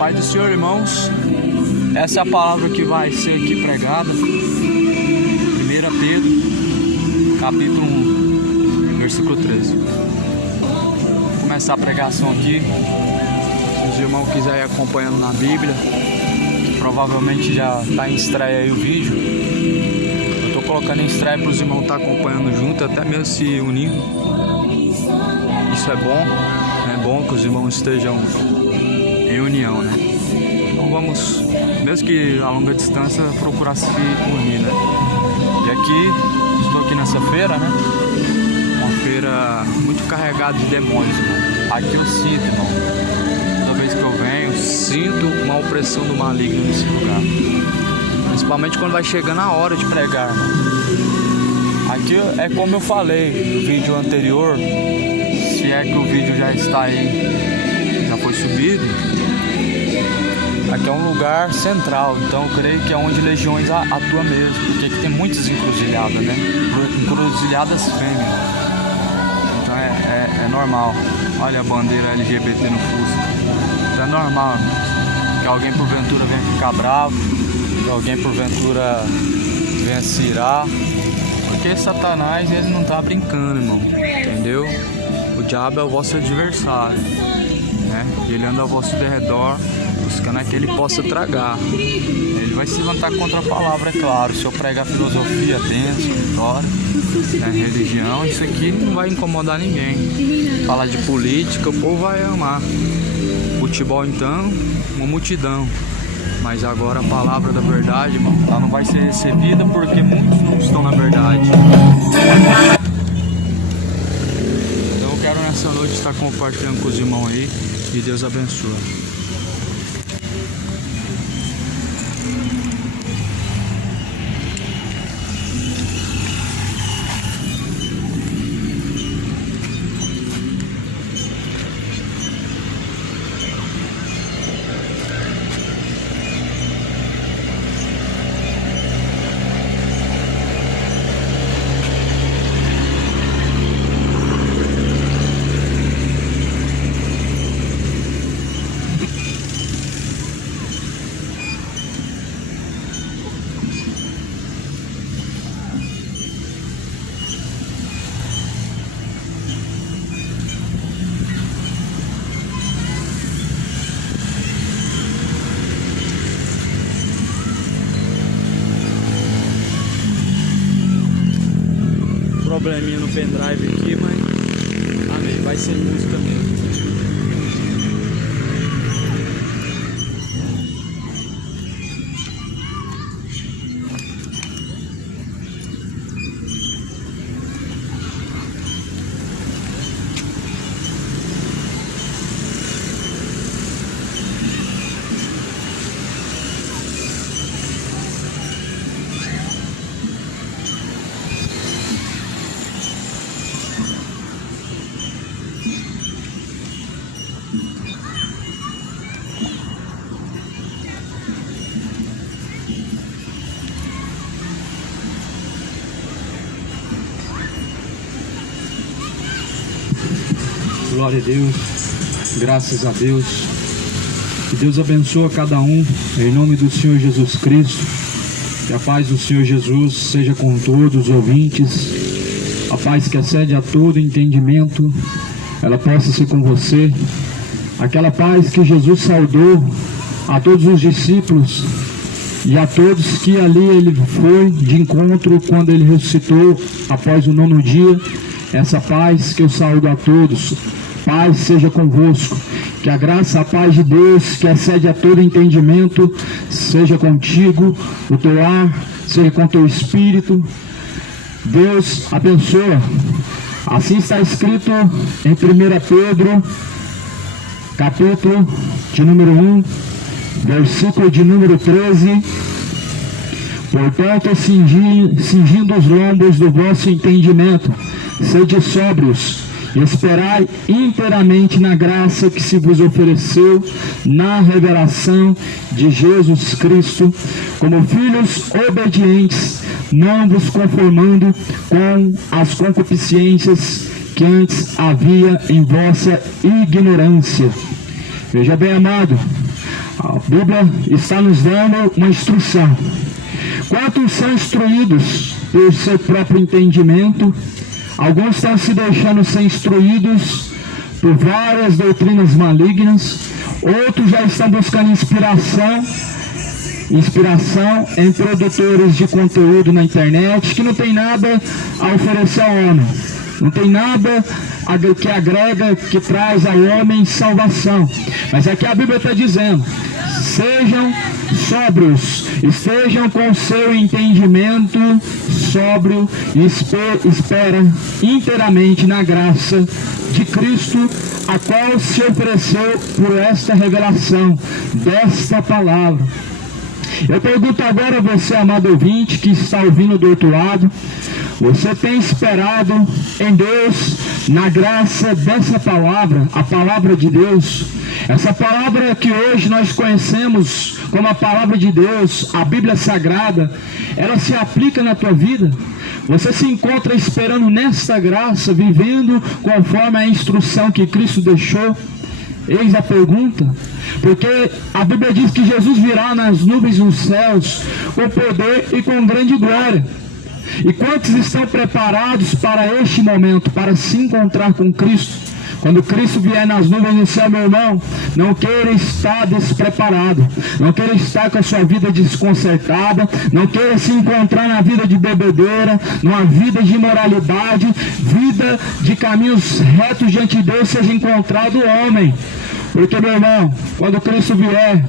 Pai do Senhor, irmãos, essa é a palavra que vai ser aqui pregada. 1 Pedro, capítulo 1, versículo 13. Vou começar a pregação aqui. Se os irmãos quiserem ir acompanhando na Bíblia, provavelmente já está em estreia aí o vídeo. Eu estou colocando em estreia para os irmãos estar acompanhando junto, até mesmo se unindo. Isso é bom que os irmãos estejam em união, né? Então vamos, mesmo que a longa distância, procurar se unir, né? E aqui, estou aqui nessa feira, né? Uma feira muito carregada de demônios, irmão. Aqui eu sinto, irmão. Toda vez que eu venho, sinto uma opressão do maligno nesse lugar. Principalmente quando vai chegando a hora de pregar, irmão. Aqui é como eu falei no vídeo anterior, se é que o vídeo já está aí, já foi subido. Aqui é um lugar central, então eu creio que é onde legiões atuam mesmo, porque aqui tem muitas encruzilhadas, né? Encruzilhadas fêmeas. Então é normal. Olha a bandeira LGBT no Fusca. Então é normal, que alguém porventura venha ficar bravo, que alguém porventura venha se irar, porque Satanás, ele não tá brincando, irmão, entendeu? O diabo é o vosso adversário, né? Ele anda ao vosso derredor, buscando que ele possa tragar. Ele vai se levantar contra a palavra, é claro. Se eu pregar filosofia, bênção, vitória, né? Religião, isso aqui não vai incomodar ninguém. Falar de política, o povo vai amar. Futebol, então, uma multidão. Mas agora a palavra da verdade, irmão, ela não vai ser recebida porque muitos não estão na verdade. Então eu quero nessa noite estar compartilhando com os irmãos aí. E Deus abençoe. Probleminha no pendrive aqui, mas amém, vai ser música mesmo. Glória a Deus, graças a Deus. Que Deus abençoe a cada um, em nome do Senhor Jesus Cristo. Que a paz do Senhor Jesus seja com todos os ouvintes. A paz que excede a todo entendimento, ela possa ser com você. Aquela paz que Jesus saudou a todos os discípulos e a todos que ali ele foi de encontro quando ele ressuscitou após o 9º dia. Essa paz que eu saúdo a todos. Paz seja convosco, que a graça, a paz de Deus, que excede a todo entendimento, seja contigo, o teu lar, seja com o teu espírito. Deus abençoa. Assim está escrito em 1 Pedro, capítulo de número 1, versículo de número 13. Portanto, cingindo os lombos do vosso entendimento, sede sóbrios, e esperai inteiramente na graça que se vos ofereceu na revelação de Jesus Cristo, como filhos obedientes, não vos conformando com as concupiscências que antes havia em vossa ignorância. Veja bem, amado, A Bíblia está nos dando uma instrução. Quantos são instruídos por seu próprio entendimento? Alguns estão se deixando ser instruídos por várias doutrinas malignas. Outros já estão buscando inspiração em produtores de conteúdo na internet que não tem nada a oferecer ao homem. Não tem nada que agrega, que traz ao homem salvação. Mas aqui a Bíblia está dizendo: sejam sóbrios, estejam com o seu entendimento sóbrio e espera inteiramente na graça de Cristo, a qual se ofereceu por esta revelação desta palavra. Eu pergunto agora a você, amado ouvinte, que está ouvindo do outro lado: você tem esperado em Deus, na graça dessa palavra, a palavra de Deus? Essa palavra que hoje nós conhecemos como a palavra de Deus, a Bíblia Sagrada, ela se aplica na tua vida? Você se encontra esperando nesta graça, vivendo conforme a instrução que Cristo deixou? Eis a pergunta. Porque a Bíblia diz que Jesus virá nas nuvens nos céus com poder e com grande glória. E quantos estão preparados para este momento, para se encontrar com Cristo? Quando Cristo vier nas nuvens no céu, meu irmão, não queira estar despreparado, não queira estar com a sua vida desconcertada, não queira se encontrar na vida de bebedeira, numa vida de imoralidade, vida de caminhos retos diante de Deus, seja encontrado o homem. Porque, meu irmão, quando Cristo vier,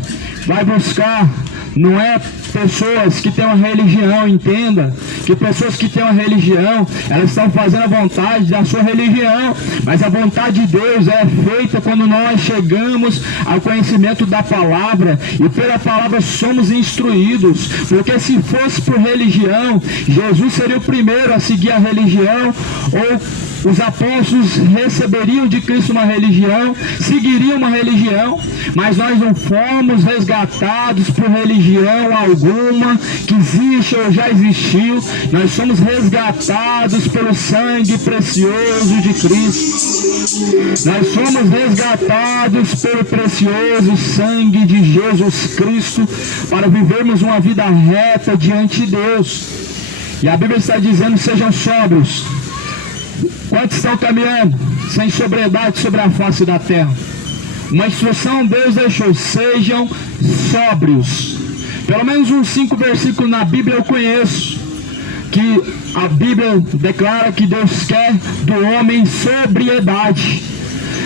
vai buscar, não é pessoas que têm uma religião, entenda, que pessoas que têm uma religião, elas estão fazendo a vontade da sua religião, mas a vontade de Deus é feita quando nós chegamos ao conhecimento da palavra, e pela palavra somos instruídos. Porque se fosse por religião, Jesus seria o primeiro a seguir a religião, ou os apóstolos receberiam de Cristo uma religião, seguiriam uma religião, mas nós não fomos resgatados por religião alguma que existe ou já existiu. Nós somos resgatados pelo sangue precioso de Cristo. Nós somos resgatados pelo precioso sangue de Jesus Cristo para vivermos uma vida reta diante de Deus. E a Bíblia está dizendo: sejam sóbrios. Quantos estão caminhando sem sobriedade sobre a face da terra? Uma instrução Deus deixou: sejam sóbrios. Pelo menos uns 5 versículos na Bíblia eu conheço, que a Bíblia declara que Deus quer do homem sobriedade.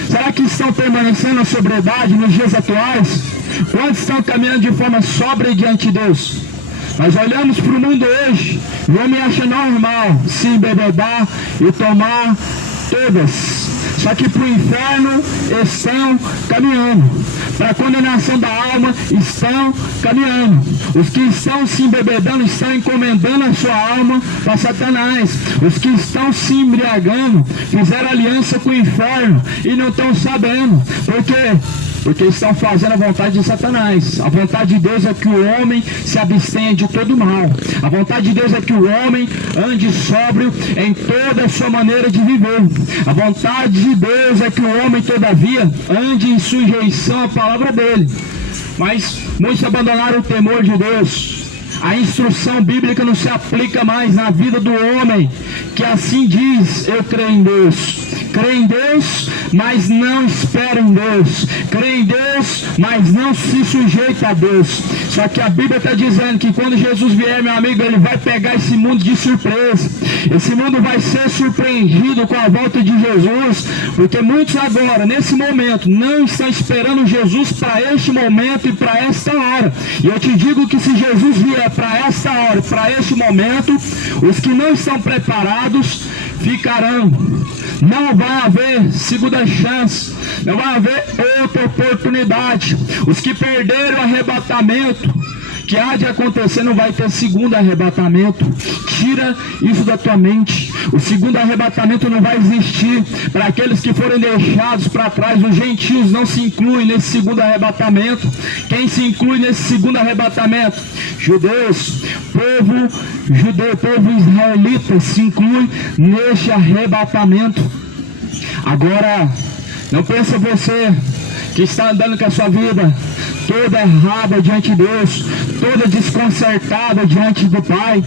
Será que estão permanecendo na sobriedade nos dias atuais? Quantos estão caminhando de forma sóbria diante de Deus? Nós olhamos para o mundo hoje, o homem acha normal se embebedar e tomar todas. Só que para o inferno estão caminhando, para a condenação da alma estão caminhando. Os que estão se embebedando estão encomendando a sua alma para Satanás. Os que estão se embriagando fizeram aliança com o inferno e não estão sabendo. Por quê? Porque estão fazendo a vontade de Satanás. A vontade de Deus é que o homem se abstenha de todo mal. A vontade de Deus é que o homem ande sóbrio em toda a sua maneira de viver. A vontade de Deus é que o homem, todavia, ande em sujeição à palavra dele. Mas muitos abandonaram o temor de Deus. A instrução bíblica não se aplica mais na vida do homem, que assim diz: eu creio em Deus. Crê em Deus, mas não espera em Deus. Crê em Deus, mas não se sujeita a Deus. Só que a Bíblia está dizendo que quando Jesus vier, meu amigo, ele vai pegar esse mundo de surpresa. Esse mundo vai ser surpreendido com a volta de Jesus, porque muitos agora, nesse momento, não estão esperando Jesus para este momento e para esta hora. E eu te digo que se Jesus vier para esta hora, para este momento, os que não estão preparados ficarão. Não vai haver segunda chance, não vai haver outra oportunidade. Os que perderam o arrebatamento que há de acontecer, não vai ter segundo arrebatamento. Tira isso da tua mente. O segundo arrebatamento não vai existir para aqueles que forem deixados para trás. Os gentios não se incluem nesse segundo arrebatamento. Quem se inclui nesse segundo arrebatamento? Judeus, povo judeu, povo israelita se inclui neste arrebatamento. Agora, não pensa você que está andando com a sua vida toda errada diante de Deus, toda desconcertada diante do Pai,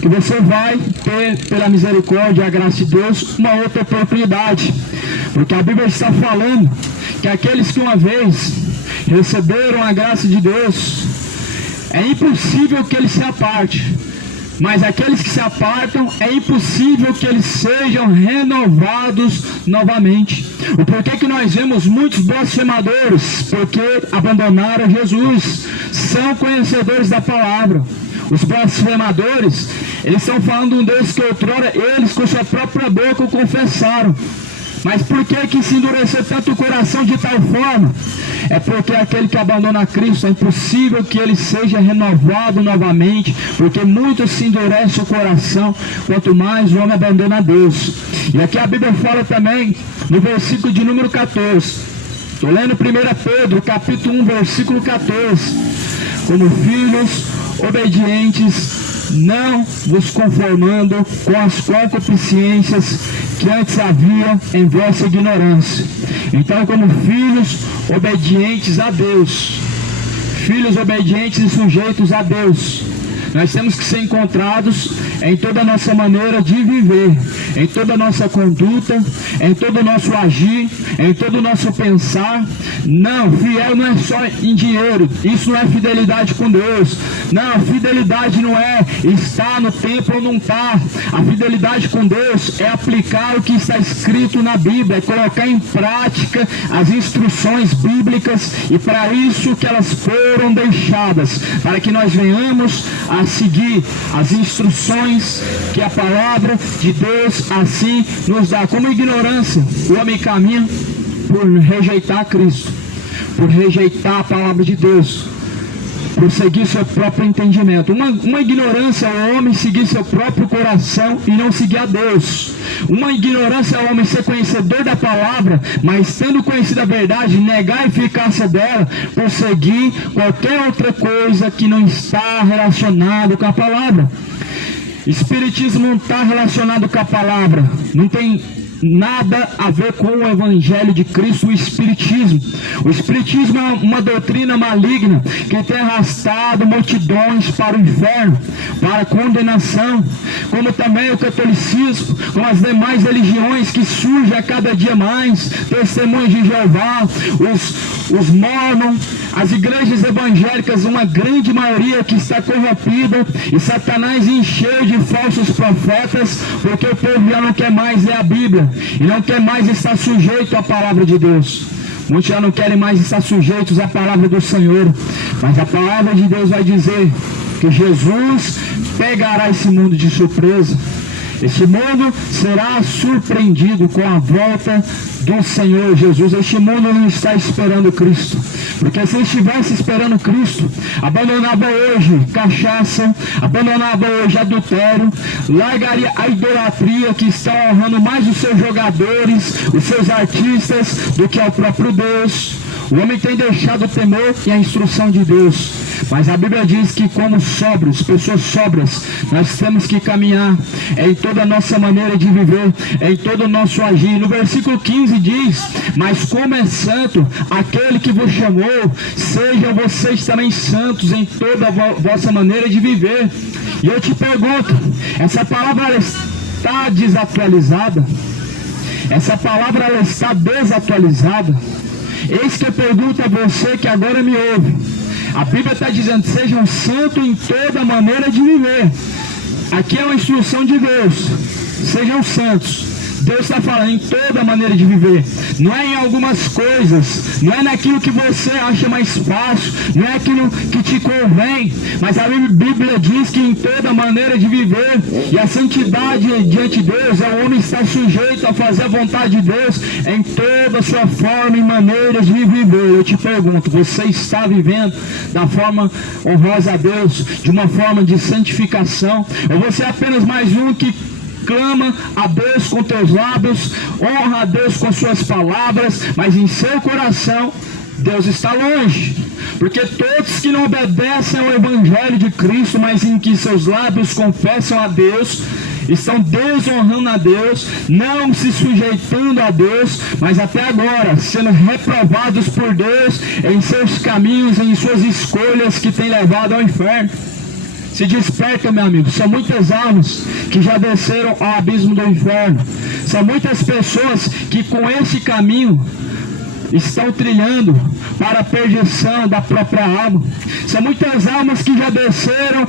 que você vai ter, pela misericórdia e a graça de Deus, uma outra oportunidade. Porque a Bíblia está falando que aqueles que uma vez receberam a graça de Deus, é impossível que eles se apartem. Mas aqueles que se apartam, é impossível que eles sejam renovados novamente. O porquê que nós vemos muitos blasfemadores? Porque abandonaram Jesus, são conhecedores da palavra. Os blasfemadores, eles estão falando de um Deus que outrora eles com sua própria boca o confessaram. Mas por que se endureceu tanto o coração de tal forma? É porque aquele que abandona Cristo, é impossível que ele seja renovado novamente, porque muito se endurece o coração, quanto mais o homem abandona Deus. E aqui a Bíblia fala também, no versículo de número 14, estou lendo 1 Pedro, capítulo 1, versículo 14, como filhos obedientes, não vos conformando com as concupiscências que antes havia em vossa ignorância. Então, como filhos obedientes a Deus, filhos obedientes e sujeitos a Deus, nós temos que ser encontrados em toda a nossa maneira de viver, em toda a nossa conduta, em todo o nosso agir, em todo o nosso pensar. Não, fiel não é só em dinheiro, isso não é fidelidade com Deus. Não, fidelidade não é estar no templo ou não estar. A fidelidade com Deus é aplicar o que está escrito na Bíblia, é colocar em prática as instruções bíblicas, e para isso que elas foram deixadas, para que nós venhamos a seguir as instruções que a palavra de Deus assim nos dá. Como ignorância, o homem caminha por rejeitar Cristo, por rejeitar a palavra de Deus, por seguir seu próprio entendimento. Uma ignorância é o homem seguir seu próprio coração e não seguir a Deus. Uma ignorância é o homem ser conhecedor da palavra, mas tendo conhecido a verdade, negar a eficácia dela por seguir qualquer outra coisa que não está relacionado com a palavra. Espiritismo não está relacionado com a palavra, não tem nada a ver com o Evangelho de Cristo, o Espiritismo. O Espiritismo é uma doutrina maligna que tem arrastado multidões para o inferno, para a condenação, como também o catolicismo, como as demais religiões que surgem a cada dia mais, Testemunhas de Jeová, os Mormon, as igrejas evangélicas, uma grande maioria que está corrompida, e Satanás encheu de falsos profetas, porque o povo já não quer mais ler a Bíblia, e não quer mais estar sujeito à palavra de Deus. Muitos já não querem mais estar sujeitos à palavra do Senhor, mas a palavra de Deus vai dizer que Jesus pegará esse mundo de surpresa. Este mundo será surpreendido com a volta do Senhor Jesus. Este mundo não está esperando Cristo, porque se estivesse esperando Cristo, abandonava hoje cachaça, abandonava hoje adultério, largaria a idolatria que está honrando mais os seus jogadores, os seus artistas, do que ao próprio Deus. O homem tem deixado o temor e a instrução de Deus. Mas a Bíblia diz que como sóbrios, pessoas sóbrias, nós temos que caminhar em toda a nossa maneira de viver, em todo o nosso agir. No versículo 15 diz: mas como é santo aquele que vos chamou, sejam vocês também santos em toda a vossa maneira de viver. E eu te pergunto, essa palavra ela está desatualizada? Essa palavra ela está desatualizada? Eis que eu pergunto a você que agora me ouve. A Bíblia está dizendo: sejam santos em toda maneira de viver. Aqui é uma instrução de Deus: sejam santos. Deus está falando em toda maneira de viver, não é em algumas coisas, não é naquilo que você acha mais fácil, não é aquilo que te convém, mas a Bíblia diz que em toda maneira de viver, e a santidade diante de Deus é o homem estar sujeito a fazer a vontade de Deus em toda a sua forma e maneiras de viver. Eu te pergunto, você está vivendo da forma honrosa a Deus, de uma forma de santificação, ou você é apenas mais um que clama a Deus com teus lábios, honra a Deus com suas palavras, mas em seu coração Deus está longe? Porque todos que não obedecem ao Evangelho de Cristo, mas em que seus lábios confessam a Deus, estão desonrando a Deus, não se sujeitando a Deus, mas até agora sendo reprovados por Deus em seus caminhos, em suas escolhas que têm levado ao inferno. Se desperta, meu amigo, são muitas almas que já desceram ao abismo do inferno, são muitas pessoas que com esse caminho estão trilhando para a perdição da própria alma. São muitas almas que já desceram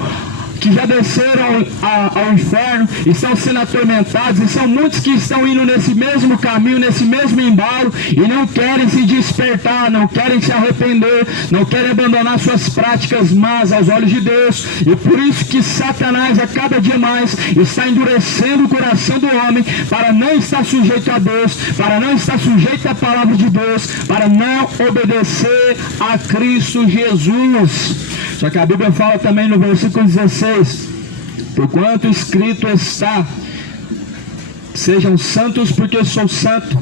ao inferno, estão sendo atormentados, e são muitos que estão indo nesse mesmo caminho, nesse mesmo embalo, e não querem se despertar, não querem se arrepender, não querem abandonar suas práticas más aos olhos de Deus. E por isso que Satanás a cada dia mais está endurecendo o coração do homem para não estar sujeito a Deus, para não estar sujeito à palavra de Deus, para não obedecer a Cristo Jesus. Só que a Bíblia fala também no versículo 16: porquanto escrito está, sejam santos porque eu sou santo.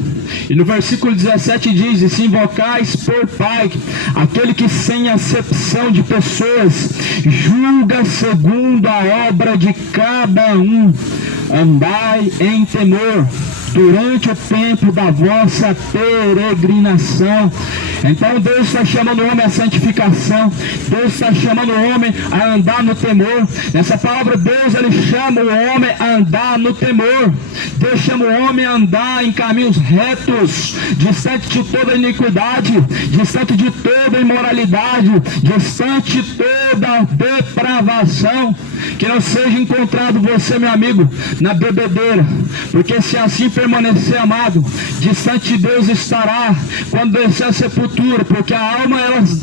E no versículo 17 diz: e se invocais por Pai aquele que sem acepção de pessoas julga segundo a obra de cada um, andai em temor durante o tempo da vossa peregrinação. Então Deus está chamando o homem à santificação, Deus está chamando o homem a andar no temor. Nessa palavra Deus, ele chama o homem a andar no temor. Deus chama o homem a andar em caminhos retos, distante de toda iniquidade, distante de toda imoralidade, distante de toda depravação. Que não seja encontrado você, meu amigo, na bebedeira, porque se assim permanecer, amado, distante de Deus estará quando descer a sepultura, porque a alma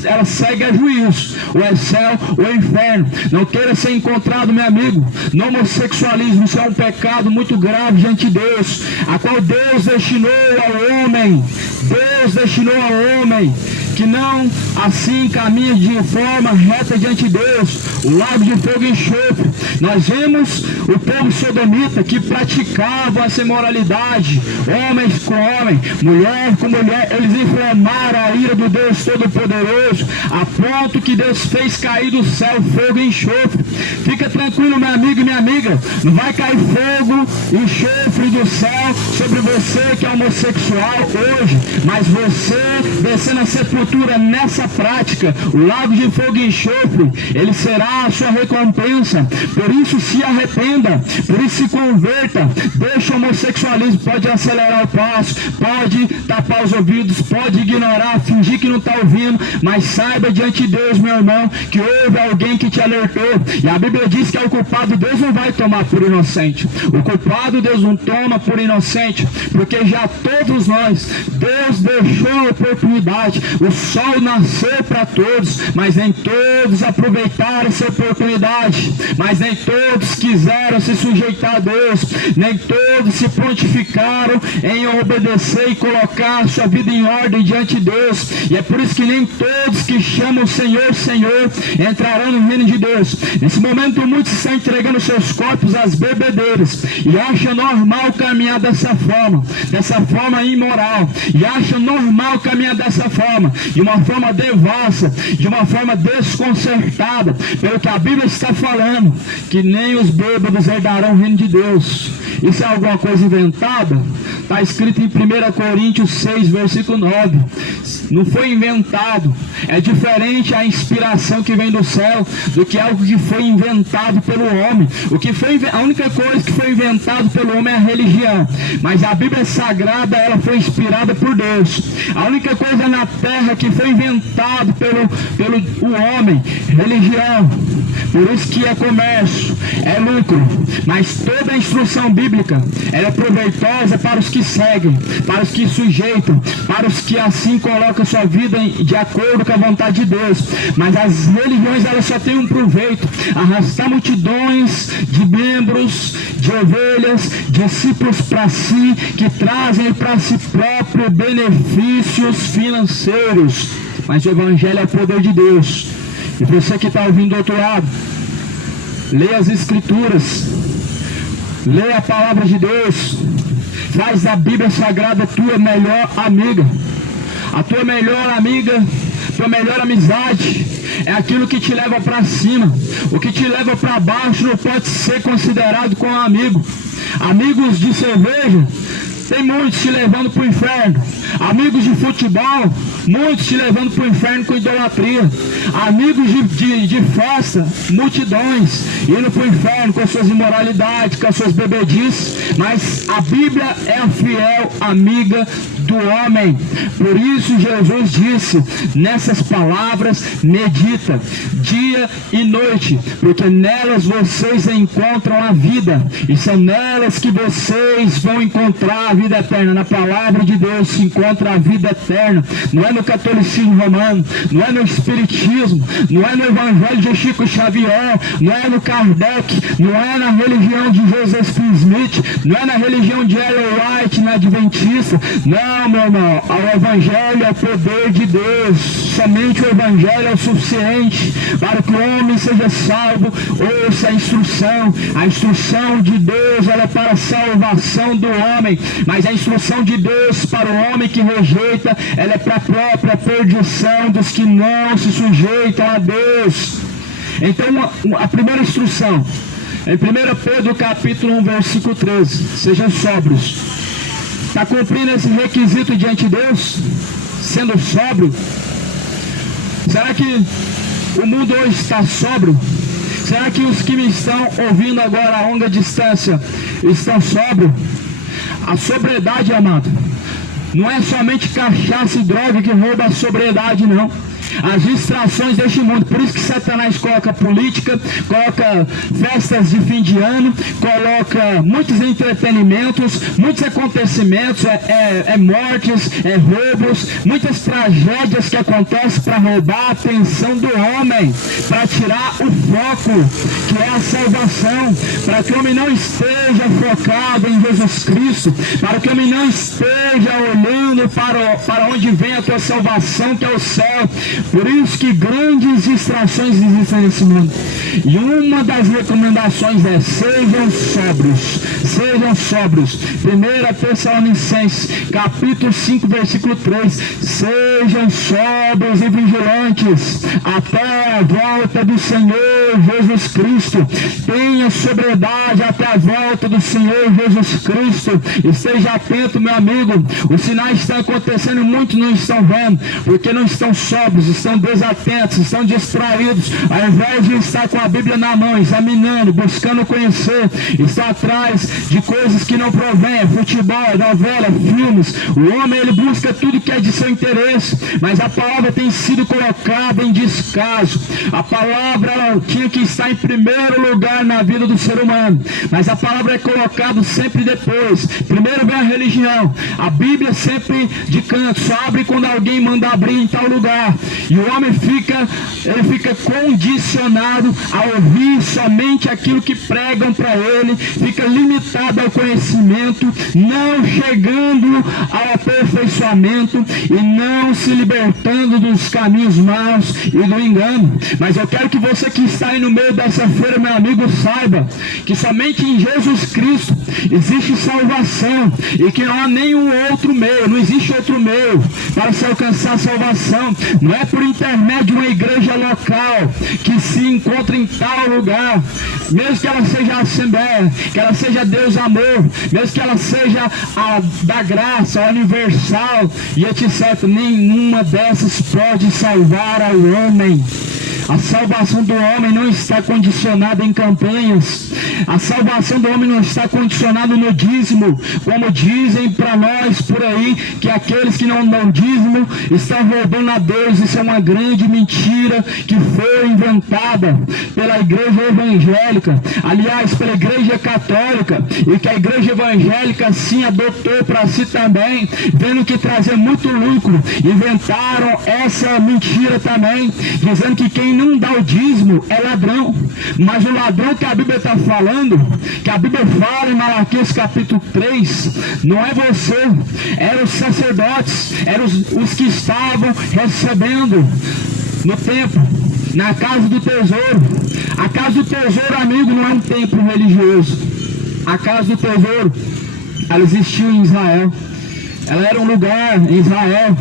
ela segue a juízo, ou é céu ou é inferno. Não queira ser encontrado, meu amigo, no homossexualismo. Isso é um pecado muito grave diante de Deus, a qual Deus destinou ao homem. Deus destinou ao homem que não assim caminha de forma reta diante de Deus, o lago de fogo e enxofre. Nós vemos o povo sodomita que praticava essa imoralidade, homens com homem, mulher com mulher. Eles inflamaram a ira do Deus Todo-Poderoso, a ponto que Deus fez cair do céu fogo e enxofre. Fica tranquilo, meu amigo e minha amiga, não vai cair fogo e enxofre do céu sobre você que é homossexual hoje, mas você descendo a sepultura nessa prática, o lago de fogo e enxofre, ele será a sua recompensa. Por isso se arrependa, por isso se converta, deixa o homossexualismo. Pode acelerar o passo, pode tapar os ouvidos, pode ignorar, fingir que não está ouvindo, mas saiba diante de Deus, meu irmão, que houve alguém que te alertou, e a Bíblia diz que é o culpado. Deus não vai tomar por inocente, o culpado Deus não toma por inocente, porque já todos nós, Deus deixou a oportunidade. O sol nasceu para todos, mas nem todos aproveitaram essa oportunidade, mas nem todos quiseram se sujeitar a Deus, nem todos se prontificaram em obedecer e colocar a sua vida em ordem diante de Deus. E é por isso que nem todos que chamam o Senhor, Senhor, entrarão no reino de Deus. Nesse momento muitos estão entregando seus corpos às bebedeiras e acham normal caminhar dessa forma imoral, e acham normal caminhar dessa forma, de uma forma devassa, de uma forma desconcertada, pelo que a Bíblia está falando, que nem os bêbados herdarão o reino de Deus. Isso é alguma coisa inventada? Está escrito em 1 Coríntios 6, versículo 9. Não foi inventado. É diferente a inspiração que vem do céu do que algo que foi inventado pelo homem. A única coisa que foi inventado pelo homem é a religião, mas a Bíblia Sagrada, ela foi inspirada por Deus. A única coisa na terra que foi inventado pelo homem, religião. Por isso que é comércio, é lucro. Mas toda a instrução bíblica, ela é proveitosa para os que seguem, para os que sujeitam, para os que assim colocam sua vida de acordo com a vontade de Deus. Mas as religiões, elas só têm um proveito: arrastar multidões de membros, de ovelhas, discípulos para si, que trazem para si próprio benefícios financeiros. Mas o Evangelho é o poder de Deus. E você que está ouvindo do outro lado, leia as Escrituras, leia a palavra de Deus, faz da Bíblia Sagrada a tua melhor amiga. A tua melhor amiga, tua melhor amizade é aquilo que te leva para cima. O que te leva para baixo não pode ser considerado como amigo. Amigos de cerveja, tem muitos te levando para o inferno. Amigos de futebol, muitos te levando para o inferno com idolatria. Amigos de festa, multidões indo para o inferno com as suas imoralidades, com as suas bebedices. Mas a Bíblia é a fiel amiga do homem. Por isso Jesus disse nessas palavras: medita dia e noite, porque nelas vocês encontram a vida, e são nelas que vocês vão encontrar a vida eterna. Na palavra de Deus se encontra a vida eterna. Não é no catolicismo romano, não é no espiritismo, não é no evangelho de Chico Xavier, não é no Kardec, não é na religião de Joseph Smith, não é na religião de Ellen White, na Adventista. Não, meu irmão, o evangelho é o poder de Deus. Somente o evangelho é o suficiente para que o homem seja salvo. Ouça a instrução. A instrução de Deus, ela é para a salvação do homem, mas a instrução de Deus para o homem que rejeita, ela é para a própria perdição dos que não se sujeitam a Deus. Então, a primeira instrução, em 1 Pedro capítulo 1, versículo 13, sejam sóbrios. Está cumprindo esse requisito diante de Deus? Sendo sóbrio? Será que o mundo hoje está sóbrio? Será que os que me estão ouvindo agora a longa distância estão sóbrios? A sobriedade, amado, não é somente cachaça e droga que rouba a sobriedade, não. As distrações deste mundo. Por isso que Satanás coloca política, coloca festas de fim de ano, coloca muitos entretenimentos, muitos acontecimentos, mortes, roubos, muitas tragédias que acontecem para roubar a atenção do homem, para tirar o foco, que é a salvação, para que o homem não esteja focado em Jesus Cristo, para que o homem não esteja olhando para onde vem a tua salvação, que é o céu. Por isso que grandes distrações existem nesse mundo. E uma das recomendações é: sejam sóbrios. Sejam sóbrios. 1 Tessalonicenses, capítulo 5, versículo 3. Sejam sóbrios e vigilantes até a volta do Senhor Jesus Cristo. Tenha sobriedade até a volta do Senhor Jesus Cristo. Esteja atento, meu amigo. Os sinais estão acontecendo e muitos não estão vendo, porque não estão sóbrios, estão desatentos, estão distraídos. Ao invés de estar com a Bíblia na mão, examinando, buscando conhecer, estão atrás de coisas que não provém, futebol, novela, filmes. O homem, ele busca tudo que é de seu interesse, mas a palavra tem sido colocada em descaso. A palavra, ela tinha que estar em primeiro lugar na vida do ser humano, mas a palavra é colocada sempre depois. Primeiro vem a religião, a Bíblia sempre de canto, só abre quando alguém manda abrir em tal lugar. E o homem fica condicionado a ouvir somente aquilo que pregam para ele, fica limitado ao conhecimento, não chegando ao aperfeiçoamento e não se libertando dos caminhos maus e do engano. Mas eu quero que você que está aí no meio dessa feira, meu amigo, saiba que somente em Jesus Cristo existe salvação e que não há nenhum outro meio, não existe outro meio para se alcançar a salvação. Não é por intermédio de uma igreja local que se encontra em tal lugar, mesmo que ela seja a Assembleia, que ela seja Deus Amor, mesmo que ela seja a da graça, a universal e etc. Nenhuma dessas pode salvar ao homem. A salvação do homem não está condicionada em campanhas. A salvação do homem não está condicionada no dízimo, como dizem para nós por aí, que aqueles que não dão dízimo estão roubando a Deus. Isso é uma grande mentira que foi inventada pela igreja evangélica, aliás, pela igreja católica, e que a igreja evangélica sim adotou para si também, vendo que trazia muito lucro. Inventaram essa mentira também, dizendo que quem não dá o dízimo é ladrão. Mas o ladrão que a Bíblia está falando, que a Bíblia fala em Malaquias capítulo 3, não é você, eram os sacerdotes, eram os que estavam recebendo no templo, na casa do tesouro. A casa do tesouro, amigo, não é um templo religioso. A casa do tesouro, ela existiu em Israel. Ela era um lugar em Israel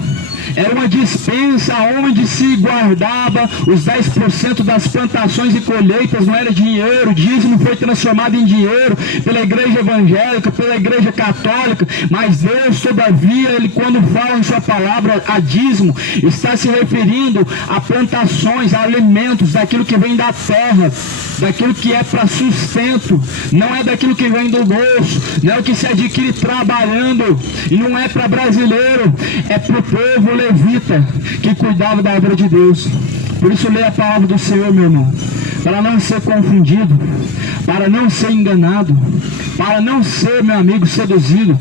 Era uma despensa onde se guardava os 10% das plantações e colheitas, não era dinheiro. O dízimo foi transformado em dinheiro pela igreja evangélica, pela igreja católica, mas Deus, todavia, Ele quando fala em sua palavra a dízimo, está se referindo a plantações, a alimentos, daquilo que vem da terra, daquilo que é para sustento, não é daquilo que vem do bolso, não é o que se adquire trabalhando, e não é para brasileiro, é para o povo levita que cuidava da obra de Deus. Por isso leia a palavra do Senhor, meu irmão, para não ser confundido, para não ser enganado, para não ser, meu amigo, seduzido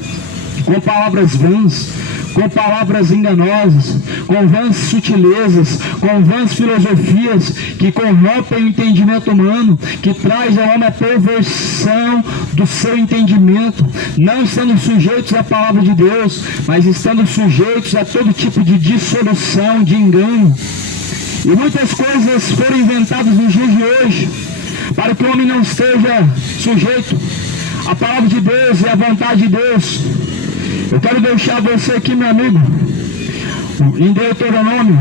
com palavras vãs, com palavras enganosas, com vãs sutilezas, com vãs filosofias que corrompem o entendimento humano, que traz ao homem a perversão do seu entendimento, não estando sujeitos à palavra de Deus, mas estando sujeitos a todo tipo de dissolução, de engano. E muitas coisas foram inventadas nos dias de hoje, para que o homem não esteja sujeito à palavra de Deus e à vontade de Deus. Eu quero deixar você aqui, meu amigo, em Deuteronômio,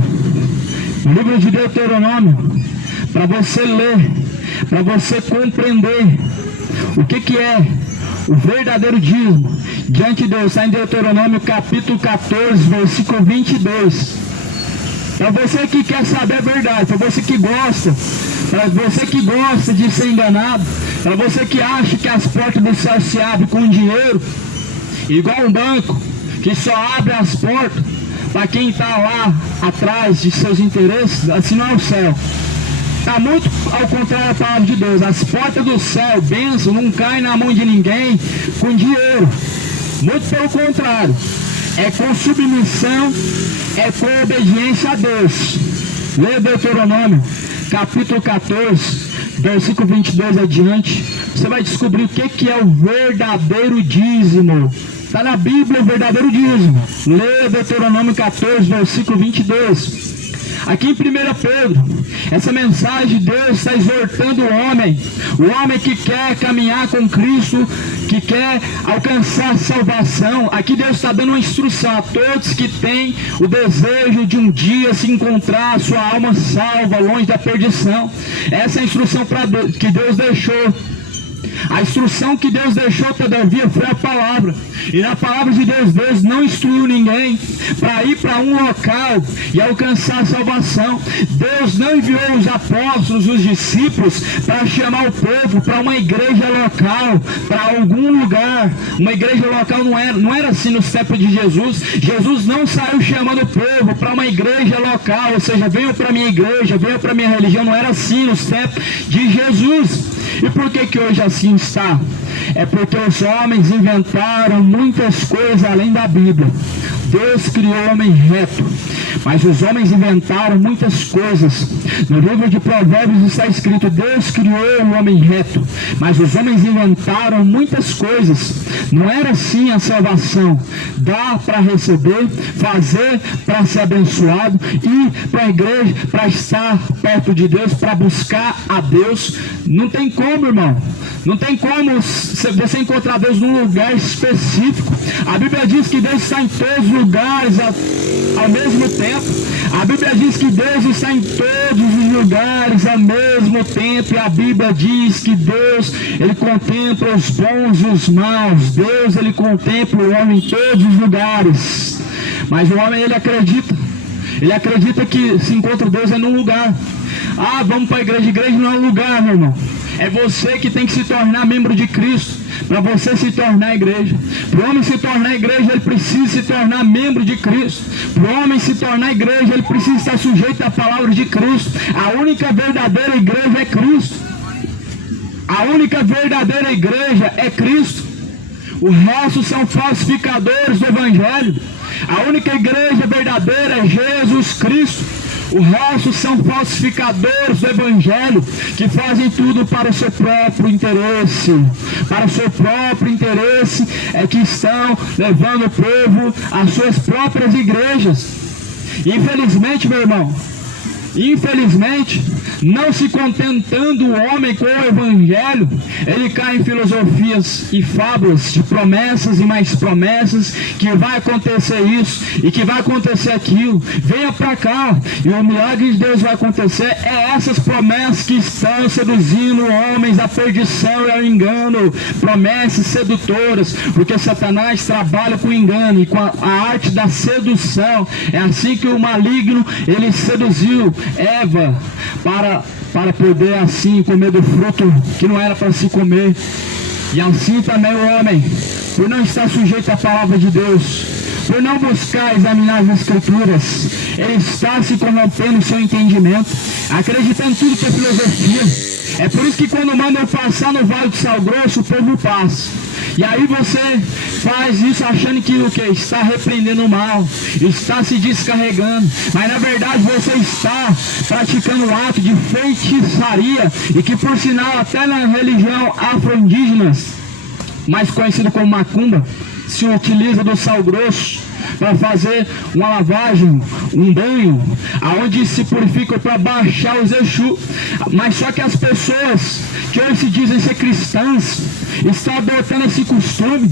no livro de Deuteronômio, para você ler, para você compreender o que é o verdadeiro dízimo diante de Deus. Está em Deuteronômio capítulo 14, versículo 22. Para você que quer saber a verdade, para você que gosta, para você que gosta de ser enganado, para você que acha que as portas do céu se abrem com dinheiro, igual um banco que só abre as portas para quem está lá atrás de seus interesses, assim não é o céu. Está muito ao contrário da palavra de Deus. As portas do céu, bênção, não caem na mão de ninguém com dinheiro. Muito pelo contrário. É com submissão, é com obediência a Deus. Leia Deuteronômio, capítulo 14, versículo 22 adiante. Você vai descobrir o que é o verdadeiro dízimo. Está na Bíblia o verdadeiro dízimo. Leia Deuteronômio 14, versículo 22. Aqui em 1 Pedro, essa mensagem de Deus está exortando o homem que quer caminhar com Cristo, que quer alcançar salvação. Aqui Deus está dando uma instrução a todos que têm o desejo de um dia se encontrar, sua alma salva, longe da perdição. Essa é a instrução que Deus deixou. A instrução que Deus deixou, todavia, foi a palavra. E na palavra de Deus, Deus não instruiu ninguém para ir para um local e alcançar a salvação. Deus não enviou os apóstolos, os discípulos, para chamar o povo para uma igreja local, para algum lugar. Uma igreja local não era assim nos tempos de Jesus. Jesus não saiu chamando o povo para uma igreja local, ou seja, venham para a minha igreja, venham para a minha religião. Não era assim nos tempos de Jesus. E por que hoje assim está? É porque os homens inventaram muitas coisas além da Bíblia. Deus criou o homem reto, mas os homens inventaram muitas coisas. No livro de Provérbios está escrito: Deus criou o homem reto, mas os homens inventaram muitas coisas. Não era assim a salvação. Dar para receber, fazer para ser abençoado, ir para a igreja para estar perto de Deus, para buscar a Deus. Não tem como, irmão. Não tem como você encontrar Deus num lugar específico. A Bíblia diz que Deus está em todos os lugares ao mesmo tempo. A Bíblia diz que Deus está em todos os lugares ao mesmo tempo. E a Bíblia diz que Deus, Ele contempla os bons e os maus. Deus, Ele contempla o homem em todos os lugares. Mas o homem, ele acredita que se encontra Deus é num lugar. Ah, vamos para a igreja. Igreja não é um lugar, meu irmão. É você que tem que se tornar membro de Cristo, para você se tornar igreja. Para o homem se tornar igreja, ele precisa se tornar membro de Cristo. Para o homem se tornar igreja, ele precisa estar sujeito à palavra de Cristo. A única verdadeira igreja é Cristo. A única verdadeira igreja é Cristo. O resto são falsificadores do Evangelho. A única igreja verdadeira é Jesus Cristo. O resto são falsificadores do Evangelho, que fazem tudo para o seu próprio interesse. Para o seu próprio interesse é que estão levando o povo às suas próprias igrejas. Infelizmente, meu irmão, Infelizmente, não se contentando o homem com o evangelho, ele cai em filosofias e fábulas de promessas e mais promessas, que vai acontecer isso e que vai acontecer aquilo. Venha para cá e o milagre de Deus vai acontecer. É essas promessas que estão seduzindo homens à perdição e ao engano, promessas sedutoras, porque Satanás trabalha com engano e com a arte da sedução. É assim que o maligno, ele seduziu Eva para poder assim comer do fruto que não era para se comer. E assim também o homem, por não estar sujeito à palavra de Deus, por não buscar examinar as escrituras, ele está se corrompendo o seu entendimento, acreditando tudo que é filosofia. É por isso que quando mandam passar no Vale do Sal Grosso, o povo passa. E aí você faz isso achando que o que? Está repreendendo o mal, está se descarregando, mas na verdade você está praticando o ato de feitiçaria, e que por sinal até na religião afro-indígenas, mais conhecido como macumba, se utiliza do sal grosso para fazer uma lavagem, um banho, aonde se purifica para baixar os Exu. Mas só que as pessoas que hoje se dizem ser cristãs estão adotando esse costume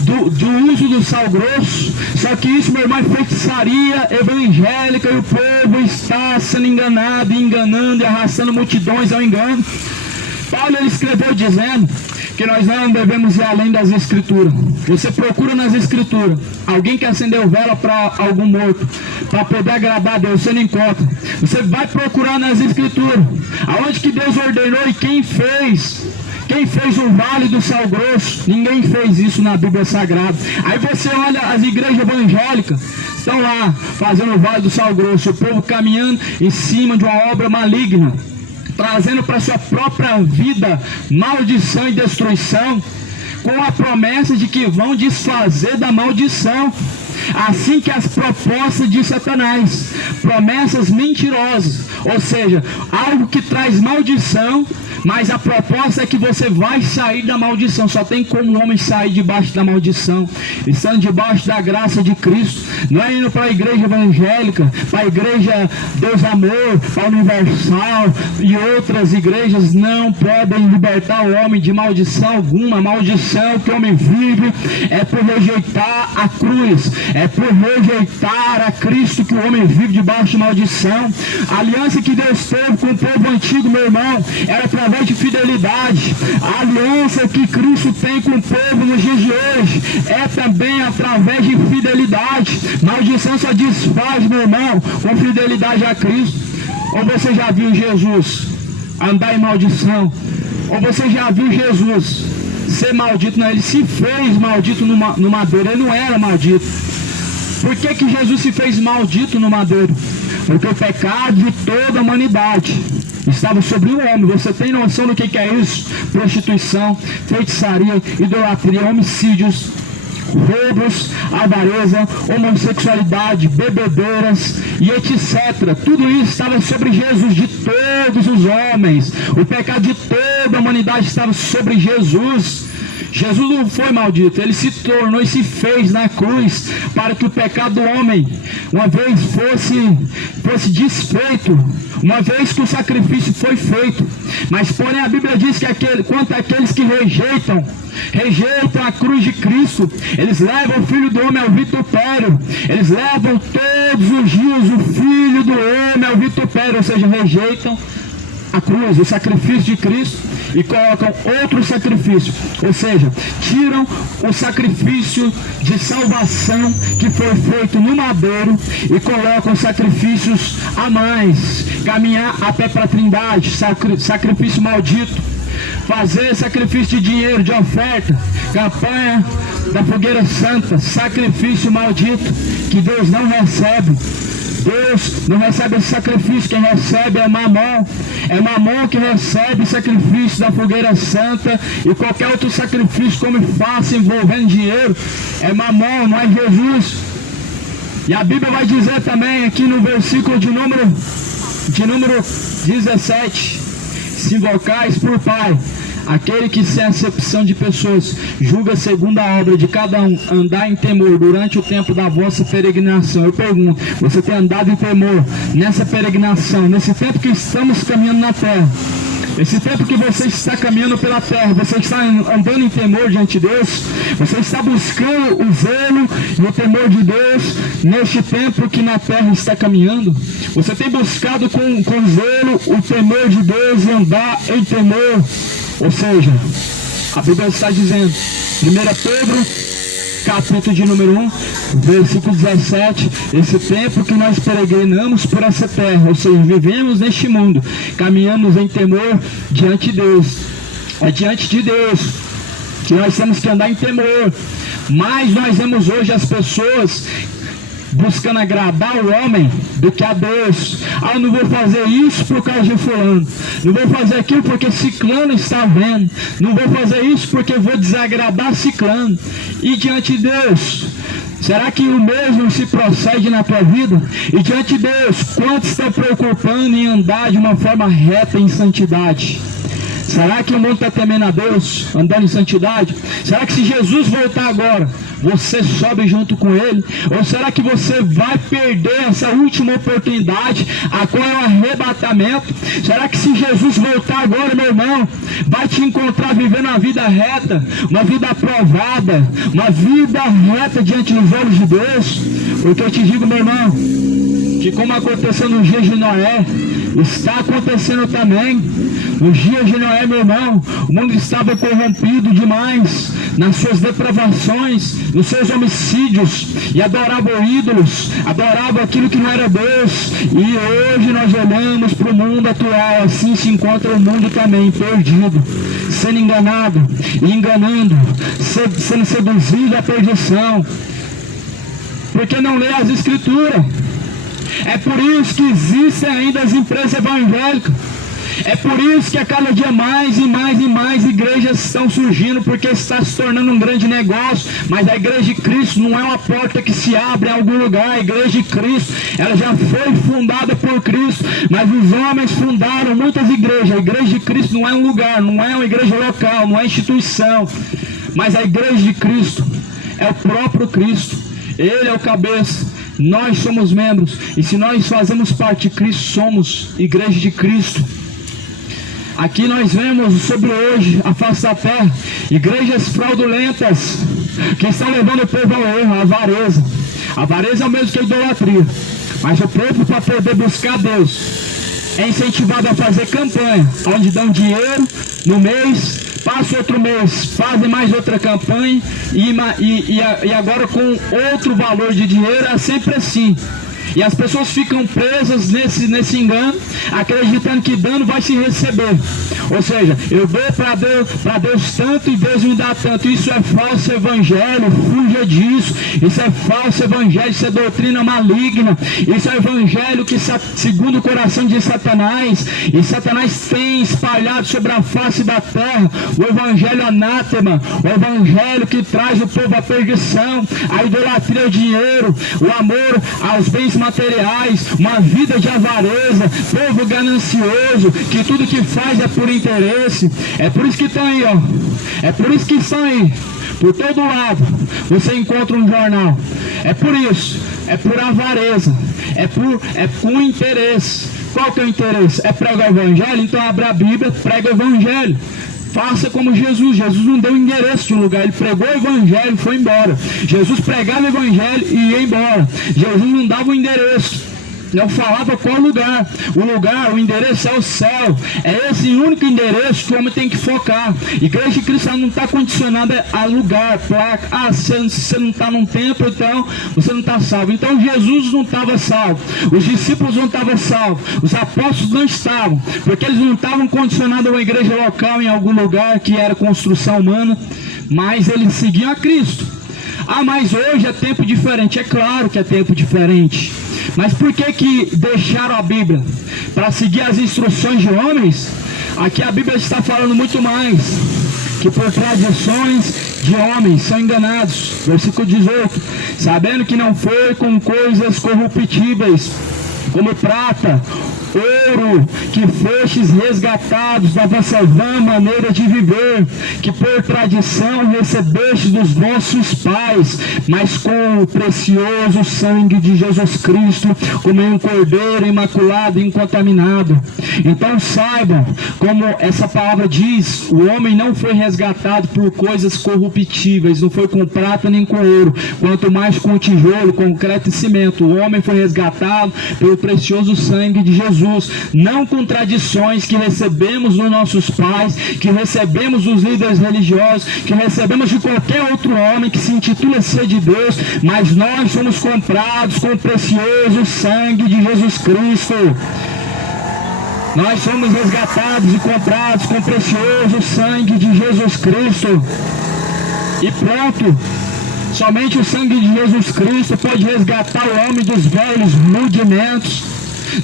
do uso do sal grosso. Só que isso, meu irmão, é feitiçaria evangélica, e o povo está sendo enganado, enganando e arrastando multidões ao engano. Paulo, ele escreveu dizendo que nós não devemos ir além das escrituras. Você procura nas escrituras alguém que acendeu vela para algum morto, para poder agradar a Deus, você não encontra. Você vai procurar nas escrituras aonde que Deus ordenou e quem fez o Vale do Sal Grosso. Ninguém fez isso na Bíblia Sagrada. Aí você olha as igrejas evangélicas, estão lá fazendo o Vale do Sal Grosso, o povo caminhando em cima de uma obra maligna, trazendo para sua própria vida maldição e destruição, com a promessa de que vão desfazer da maldição. Assim que as propostas de Satanás, promessas mentirosas, ou seja, algo que traz maldição, mas a proposta é que você vai sair da maldição. Só tem como o homem sair debaixo da maldição, estando debaixo da graça de Cristo. Não é indo para a igreja evangélica, para a igreja Deus Amor, para a Universal e outras igrejas. Não podem libertar o homem de maldição alguma. A maldição que o homem vive é por rejeitar a cruz, é por rejeitar a Cristo que o homem vive debaixo de maldição. A aliança que Deus teve com o povo antigo, meu irmão, era através de fidelidade. A aliança que Cristo tem com o povo nos dias de hoje é também através de fidelidade. Maldição só desfaz, meu irmão, com fidelidade a Cristo. Ou você já viu Jesus andar em maldição? Ou você já viu Jesus ser maldito? Não, ele se fez maldito no madeiro. Ele não era maldito. Por que Jesus se fez maldito no madeiro? Porque o pecado de toda a humanidade estava sobre o homem. Você tem noção do que é isso? Prostituição, feitiçaria, idolatria, homicídios, roubos, avareza, homossexualidade, bebedeiras e etc. Tudo isso estava sobre Jesus, de todos os homens. O pecado de toda a humanidade estava sobre Jesus. Jesus não foi maldito, ele se tornou e se fez na cruz para que o pecado do homem uma vez fosse desfeito, uma vez que o sacrifício foi feito. Mas porém a Bíblia diz que quanto àqueles que rejeitam a cruz de Cristo, eles levam o Filho do Homem ao vitupério, eles levam todos os dias o Filho do Homem ao vitupério, ou seja, rejeitam a cruz, o sacrifício de Cristo, e colocam outro sacrifício, ou seja, tiram o sacrifício de salvação que foi feito no madeiro e colocam sacrifícios a mais, caminhar a pé para a Trindade, sacrifício maldito, fazer sacrifício de dinheiro, de oferta, campanha da fogueira santa, sacrifício maldito que Deus não recebe. Deus não recebe esse sacrifício, quem recebe é Mamon. É Mamon que recebe sacrifício da fogueira santa, e qualquer outro sacrifício como faça envolvendo dinheiro é Mamon, não é Jesus. E a Bíblia vai dizer também aqui no versículo de número 17: se invocais por Pai Aquele que, sem acepção de pessoas, julga segundo a obra de cada um, andar em temor durante o tempo da vossa peregrinação. Eu pergunto, você tem andado em temor nessa peregrinação, nesse tempo que estamos caminhando na terra? Esse tempo que você está caminhando pela terra, você está andando em temor diante de Deus? Você está buscando o zelo e o temor de Deus neste tempo que na terra está caminhando? Você tem buscado com zelo o temor de Deus e andar em temor? Ou seja, a Bíblia está dizendo, 1 Pedro, capítulo de número 1, versículo 17, esse tempo que nós peregrinamos por essa terra, ou seja, vivemos neste mundo, caminhamos em temor diante de Deus. É diante de Deus que nós temos que andar em temor. Mas nós vemos hoje as pessoas buscando agradar o homem do que a Deus. Eu não vou fazer isso por causa de fulano, não vou fazer aquilo porque ciclano está vendo, não vou fazer isso porque vou desagradar ciclano. E diante de Deus, será que o mesmo se procede na tua vida? E diante de Deus, quantos estão preocupando em andar de uma forma reta em santidade? Será que o mundo está temendo a Deus, andando em santidade? Será que se Jesus voltar agora, você sobe junto com Ele? Ou será que você vai perder essa última oportunidade, a qual é o arrebatamento? Será que se Jesus voltar agora, meu irmão, vai te encontrar vivendo uma vida reta, uma vida aprovada, uma vida reta diante dos olhos de Deus? Porque eu te digo, meu irmão, que como aconteceu nos dias de Noé, está acontecendo também. Nos dias de Noé, meu irmão, o mundo estava corrompido demais nas suas depravações, nos seus homicídios, e adoravam ídolos, adoravam aquilo que não era Deus. E hoje nós olhamos para o mundo atual, assim se encontra o mundo também, perdido, sendo enganado, e enganando, sendo seduzido à perdição, porque não lê as Escrituras. É por isso que existem ainda as empresas evangélicas. É por isso que a cada dia mais e mais e mais igrejas estão surgindo, porque está se tornando um grande negócio. Mas a igreja de Cristo não é uma porta que se abre em algum lugar. A igreja de Cristo, ela já foi fundada por Cristo, mas os homens fundaram muitas igrejas. A igreja de Cristo não é um lugar, não é uma igreja local, não é instituição, mas a igreja de Cristo é o próprio Cristo. Ele é o cabeça, nós somos membros, e se nós fazemos parte de Cristo, somos igreja de Cristo. Aqui nós vemos sobre hoje, a face da terra, igrejas fraudulentas, que estão levando o povo ao erro, à avareza. A avareza é o mesmo que a idolatria, mas o povo, para poder buscar Deus, é incentivado a fazer campanha, onde dão dinheiro no mês, passa outro mês, fazem mais outra campanha, e agora com outro valor de dinheiro. É sempre assim. E as pessoas ficam presas nesse engano, acreditando que dando vai se receber. Ou seja, eu dou para Deus tanto e Deus me dá tanto. Isso é falso evangelho, fuja disso. Isso é falso evangelho, isso é doutrina maligna. Isso é evangelho que segundo o coração de Satanás. E Satanás tem espalhado sobre a face da terra o evangelho anátema, o evangelho que traz o povo à perdição, a idolatria ao dinheiro, o amor aos bens materiais, uma vida de avareza, povo ganancioso, que tudo que faz é por interesse. É por isso que estão aí, ó. É por isso que estão aí. Por todo lado você encontra um jornal. É por isso. É por avareza. É com interesse. Qual que é o interesse? É pregar o evangelho? Então abre a Bíblia, prega o evangelho. Faça como Jesus. Jesus não deu endereço de um lugar, ele pregou o evangelho e foi embora. Jesus pregava o evangelho e ia embora. Jesus não dava o endereço, não falava qual lugar. O endereço é o céu. É esse único endereço que o homem tem que focar. Igreja de Cristo não está condicionada a lugar, placa. Se você não está num templo, então você não está salvo. Então Jesus não estava salvo, os discípulos não estavam salvos, os apóstolos não estavam, porque eles não estavam condicionados a uma igreja local em algum lugar que era construção humana, mas eles seguiam a Cristo. Mas hoje é tempo diferente. É claro que é tempo diferente. Mas por que deixaram a Bíblia? Para seguir as instruções de homens? Aqui a Bíblia está falando muito mais, que por tradições de homens são enganados. Versículo 18. Sabendo que não foi com coisas corruptíveis, como prata, ouro, que fostes resgatados da vossa vã maneira de viver, que por tradição recebestes dos vossos pais, mas com o precioso sangue de Jesus Cristo, como um cordeiro imaculado e incontaminado. Então saibam, como essa palavra diz, o homem não foi resgatado por coisas corruptíveis, não foi com prata nem com ouro, quanto mais com tijolo, concreto e cimento. O homem foi resgatado pelo precioso sangue de Jesus, não com tradições que recebemos dos nossos pais, que recebemos dos líderes religiosos, que recebemos de qualquer outro homem que se intitula ser de Deus, mas nós somos comprados com o precioso sangue de Jesus Cristo. Nós somos resgatados e comprados com o precioso sangue de Jesus Cristo. E pronto. Somente o sangue de Jesus Cristo pode resgatar o homem dos velhos rudimentos,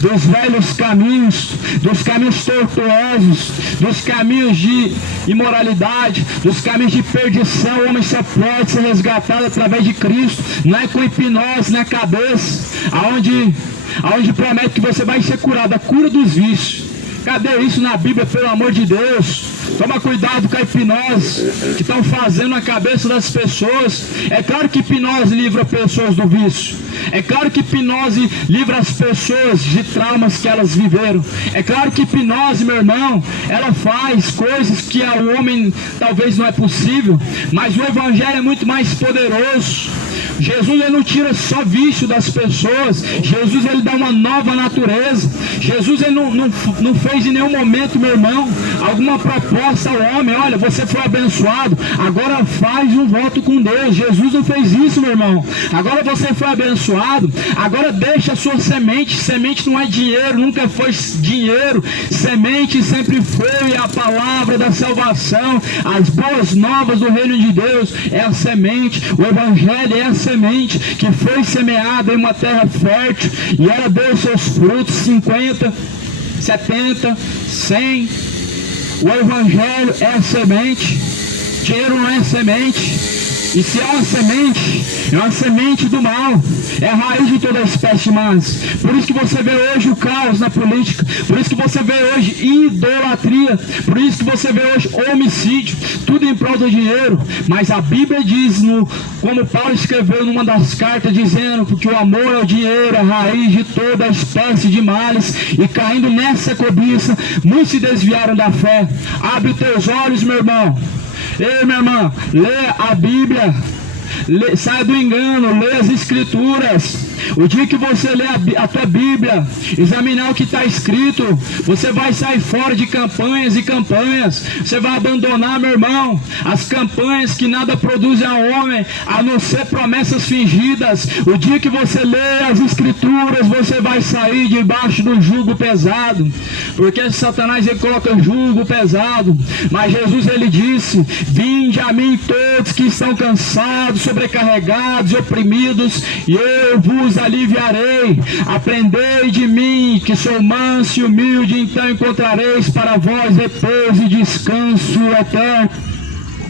dos velhos caminhos, dos caminhos tortuosos, dos caminhos de imoralidade, dos caminhos de perdição. O homem só pode ser resgatado através de Cristo. Não é com hipnose na cabeça, aonde promete que você vai ser curado, a cura dos vícios. Cadê isso na Bíblia, pelo amor de Deus? Toma cuidado com a hipnose que estão fazendo na cabeça das pessoas. É claro que hipnose livra pessoas do vício. É claro que hipnose livra as pessoas de traumas que elas viveram. É claro que hipnose, meu irmão, ela faz coisas que ao homem talvez não é possível. Mas o Evangelho é muito mais poderoso. Jesus, ele não tira só vício das pessoas. Jesus, ele dá uma nova natureza. Jesus, ele não fez em nenhum momento, meu irmão, alguma proposta ao homem: olha, você foi abençoado, agora faz um voto com Deus. Jesus não fez isso, meu irmão. Agora você foi abençoado, agora deixa a sua semente. Semente não é dinheiro, nunca foi dinheiro. Semente sempre foi a palavra da salvação, as boas novas do reino de Deus. É a semente. O Evangelho é a semente que foi semeada em uma terra fértil, e ela deu seus frutos, 50, 70, 100. O Evangelho é a semente. Dinheiro não é semente. E se é uma semente do mal, é a raiz de toda a espécie de males. Por isso que você vê hoje o caos na política, por isso que você vê hoje idolatria, por isso que você vê hoje homicídio, tudo em prol do dinheiro. Mas a Bíblia diz, como Paulo escreveu numa das cartas, dizendo que o amor ao dinheiro é a raiz de toda a espécie de males, e caindo nessa cobiça, muitos se desviaram da fé. Abre os teus olhos, meu irmão. Ei, minha irmã, lê a Bíblia, sai do engano, lê as Escrituras. O dia que você lê a tua Bíblia, examinar o que está escrito, você vai sair fora de campanhas e campanhas. Você vai abandonar, meu irmão, as campanhas que nada produzem ao homem, a não ser promessas fingidas. O dia que você lê as Escrituras, você vai sair debaixo do jugo pesado, porque Satanás, ele coloca jugo pesado. Mas Jesus, ele disse: vinde a mim todos que estão cansados, sobrecarregados e oprimidos, e eu vos aliviarei. Aprendei de mim, que sou manso e humilde, então encontrareis para vós repouso e descanso eterno.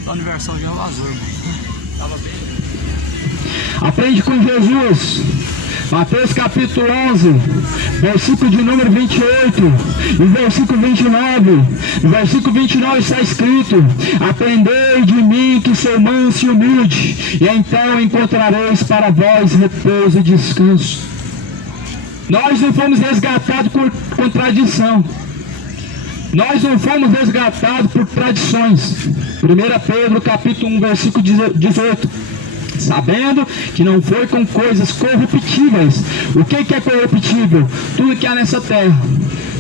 Universal já vazou, irmão. Tava bem. Aprende com Jesus. Mateus capítulo 11, versículo de número 28 e versículo 29. No versículo 29 está escrito: aprendei de mim, que sou manso e humilde, e então encontrareis para vós repouso e descanso. Nós não fomos resgatados por tradição. Nós não fomos resgatados por tradições. 1 Pedro capítulo 1, versículo 18. Sabendo que não foi com coisas corruptíveis. O que é corruptível? Tudo que há nessa terra.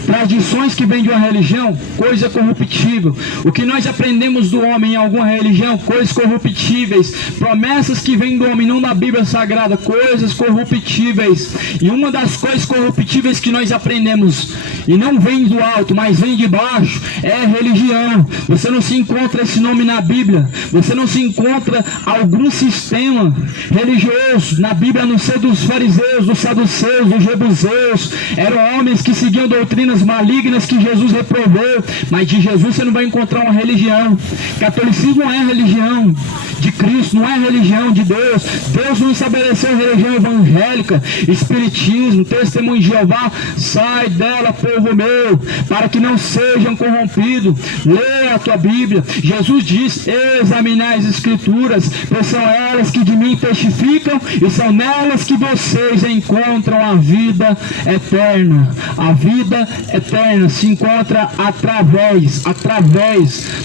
Tradições que vêm de uma religião, coisa corruptível. O que nós aprendemos do homem em alguma religião, coisas corruptíveis. Promessas que vêm do homem, não da Bíblia Sagrada, coisas corruptíveis. E uma das coisas corruptíveis que nós aprendemos, e não vem do alto, mas vem de baixo, é a religião. Você não se encontra esse nome na Bíblia. Você não se encontra algum sistema religioso na Bíblia, a não ser dos fariseus, dos saduceus, dos jebuseus. Eram homens que seguiam doutrinas malignas que Jesus reprovou. Mas de Jesus você não vai encontrar uma religião. Catolicismo é religião. de Cristo, não é a religião de Deus. Deus não estabeleceu religião evangélica, espiritismo, testemunho de Jeová. Sai dela, povo meu, para que não sejam corrompidos. Leia a tua Bíblia. Jesus diz: examinai as Escrituras, pois são elas que de mim testificam, e são nelas que vocês encontram a vida eterna. A vida eterna se encontra através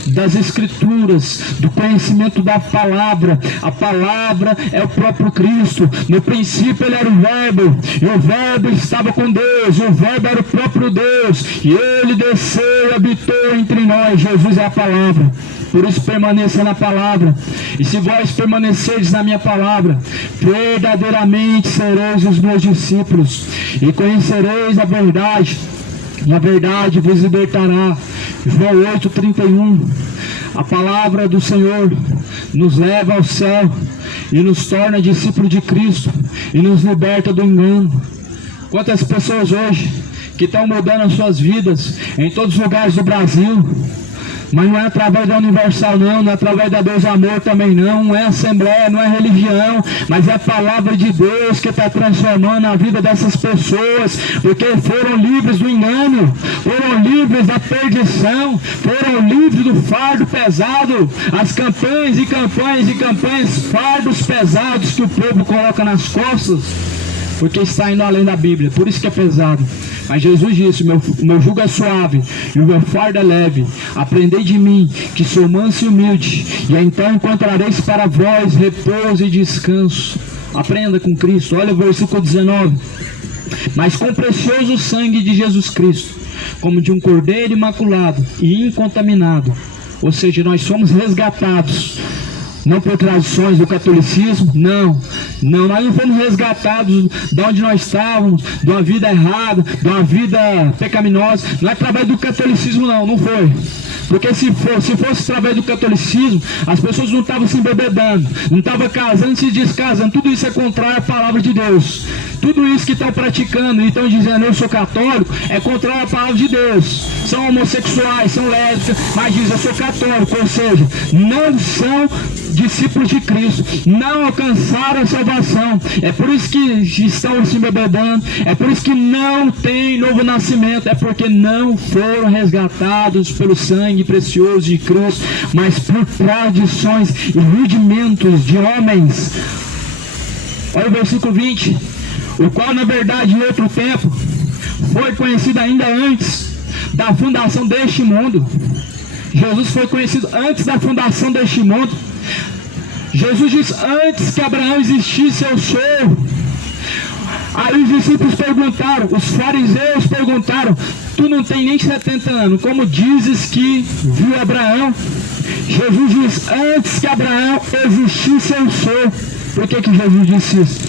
das Escrituras, do conhecimento da palavra. A palavra é o próprio Cristo. No princípio ele era o Verbo, e o Verbo estava com Deus, e o Verbo era o próprio Deus, e ele desceu e habitou entre nós. Jesus é a palavra. Por isso permaneça na palavra. E se vós permanecerdes na minha palavra, verdadeiramente sereis os meus discípulos, e conhecereis a verdade, e a verdade vos libertará. João 8:31. A palavra do Senhor nos leva ao céu e nos torna discípulo de Cristo e nos liberta do engano. Quantas pessoas hoje que estão mudando as suas vidas em todos os lugares do Brasil, mas não é através da Universal não é através da Deus Amor também não é assembleia, não é religião, mas é a palavra de Deus que está transformando a vida dessas pessoas, porque foram livres do engano, foram livres da perdição, foram livres do fardo pesado, as campanhas e campanhas e campanhas, fardos pesados que o povo coloca nas costas, porque está indo além da Bíblia, por isso que é pesado. Mas Jesus disse: meu jugo é suave e o meu fardo é leve. Aprendei de mim, que sou manso e humilde, e então encontrareis para vós repouso e descanso. Aprenda com Cristo. Olha o versículo 19. Mas com o precioso sangue de Jesus Cristo, como de um cordeiro imaculado e incontaminado, ou seja, nós somos resgatados, não por tradições do catolicismo, não, nós não fomos resgatados de onde nós estávamos, de uma vida errada, de uma vida pecaminosa, não é através do catolicismo não foi, porque se fosse através do catolicismo, as pessoas não estavam se embebedando, não estavam casando, se descasando, tudo isso é contrário à palavra de Deus. Tudo isso que estão praticando e estão dizendo eu sou católico, é contrário à palavra de Deus. São homossexuais, são lésbicas, mas dizem eu sou católico, ou seja, não são discípulos de Cristo, não alcançaram a salvação. É por isso que estão se embebedando, é por isso que não tem novo nascimento, é porque não foram resgatados pelo sangue precioso de Cristo, mas por tradições e rudimentos de homens. Olha o versículo 20. O qual na verdade em outro tempo foi conhecido ainda antes da fundação deste mundo. Jesus foi conhecido antes da fundação deste mundo. Jesus diz: antes que Abraão existisse eu sou. Aí os discípulos perguntaram, os fariseus perguntaram: tu não tem nem 70 anos, como dizes que viu Abraão? Jesus diz: antes que Abraão existisse eu sou. Por que Jesus disse isso?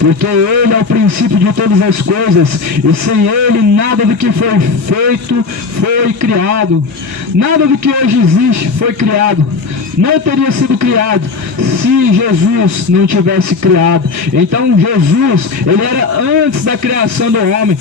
Porque ele é o princípio de todas as coisas, e sem ele nada do que foi feito foi criado. Nada do que hoje existe foi criado. Não teria sido criado se Jesus não tivesse criado. Então Jesus, ele era antes da criação do homem.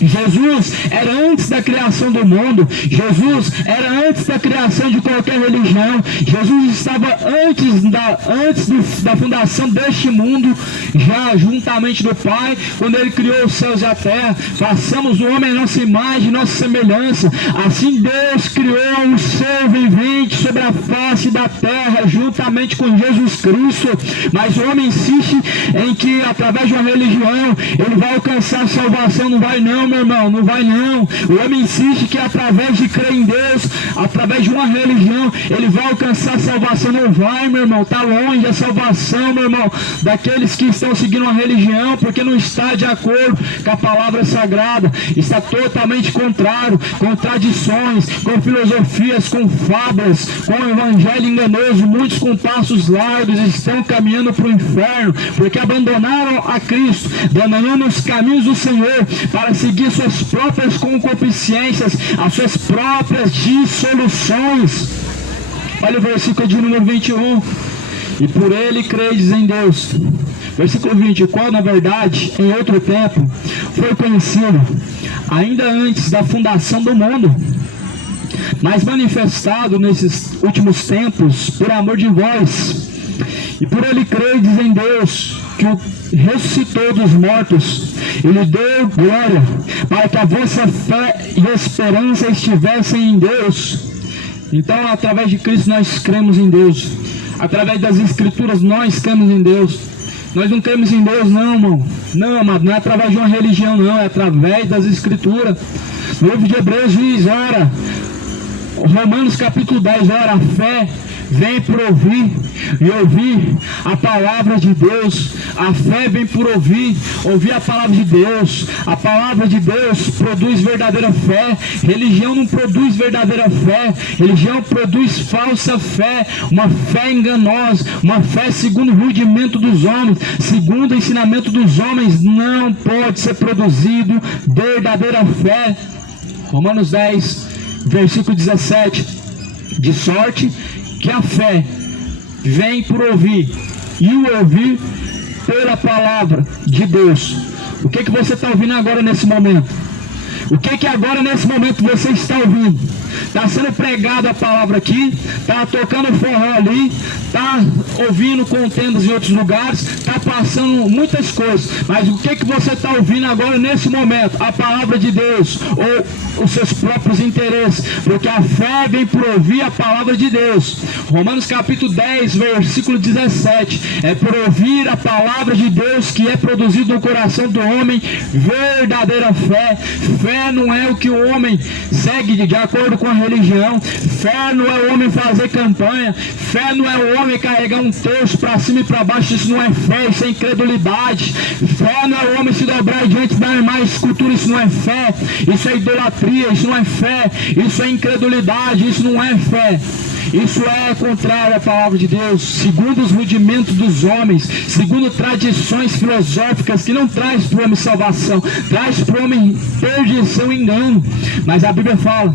Jesus era antes da criação do mundo. Jesus era antes da criação de qualquer religião. Jesus estava antes da fundação deste mundo, já juntamente do Pai, quando ele criou os céus e a terra. Façamos o homem a nossa imagem, nossa semelhança. Assim Deus criou o ser vivente sobre a face da terra, juntamente com Jesus Cristo. Mas o homem insiste em que através de uma religião ele vai alcançar a salvação. Não vai não, meu irmão, não vai não. O homem insiste que através de crer em Deus, através de uma religião, ele vai alcançar a salvação. Não vai, meu irmão, está longe a salvação, meu irmão, daqueles que estão seguindo uma religião, porque não está de acordo com a palavra sagrada, está totalmente contrário, contradições, com filosofias, com fábulas, com o evangelho enganoso. Muitos com passos largos estão caminhando para o inferno, porque abandonaram a Cristo, abandonando os caminhos do Senhor para seguir suas próprias concupiscências, as suas próprias dissoluções. Olha o versículo de número 21. E por ele credes em Deus. Versículo 20. O qual na verdade em outro tempo foi conhecido ainda antes da fundação do mundo, mas manifestado nesses últimos tempos por amor de vós, E por ele credes em Deus, que o ressuscitou dos mortos, ele deu glória, para que a vossa fé e esperança estivessem em Deus. Então, através de Cristo nós cremos em Deus. Através das Escrituras nós cremos em Deus. Nós não cremos em Deus não, irmão. Não, amado, não é através de uma religião não, é através das Escrituras. O livro de Hebreus diz, ora, Romanos capítulo 10, ora, a fé vem por ouvir, e ouvir a palavra de Deus. A fé vem por ouvir a palavra de Deus. A palavra de Deus produz verdadeira fé. Religião não produz verdadeira fé. Religião produz falsa fé, uma fé enganosa, uma fé segundo o rudimento dos homens, segundo o ensinamento dos homens. Não pode ser produzido verdadeira fé. Romanos 10, versículo 17, de sorte que a fé vem por ouvir, e o ouvir pela palavra de Deus. O que você está ouvindo agora nesse momento? O que agora nesse momento você está ouvindo? Está sendo pregada a palavra aqui, está tocando forró ali, está ouvindo contendas em outros lugares, está passando muitas coisas, mas o que você está ouvindo agora nesse momento? A palavra de Deus ou os seus próprios interesses? Porque a fé vem por ouvir a palavra de Deus. Romanos capítulo 10, versículo 17, é por ouvir a palavra de Deus que é produzido no coração do homem verdadeira fé. Fé não é o que o homem segue de acordo com a religião. Fé não é o homem fazer campanha. Fé não é o homem carregar um terço para cima e para baixo. Isso não é fé, isso é incredulidade. Fé não é o homem se dobrar diante da irmã escultura. Isso não é fé, isso é idolatria. Isso não é fé, isso é incredulidade. Isso não é fé. Isso é contrário à palavra de Deus, segundo os rudimentos dos homens, segundo tradições filosóficas que não traz para o homem salvação, traz para o homem perdição e engano. Mas a Bíblia fala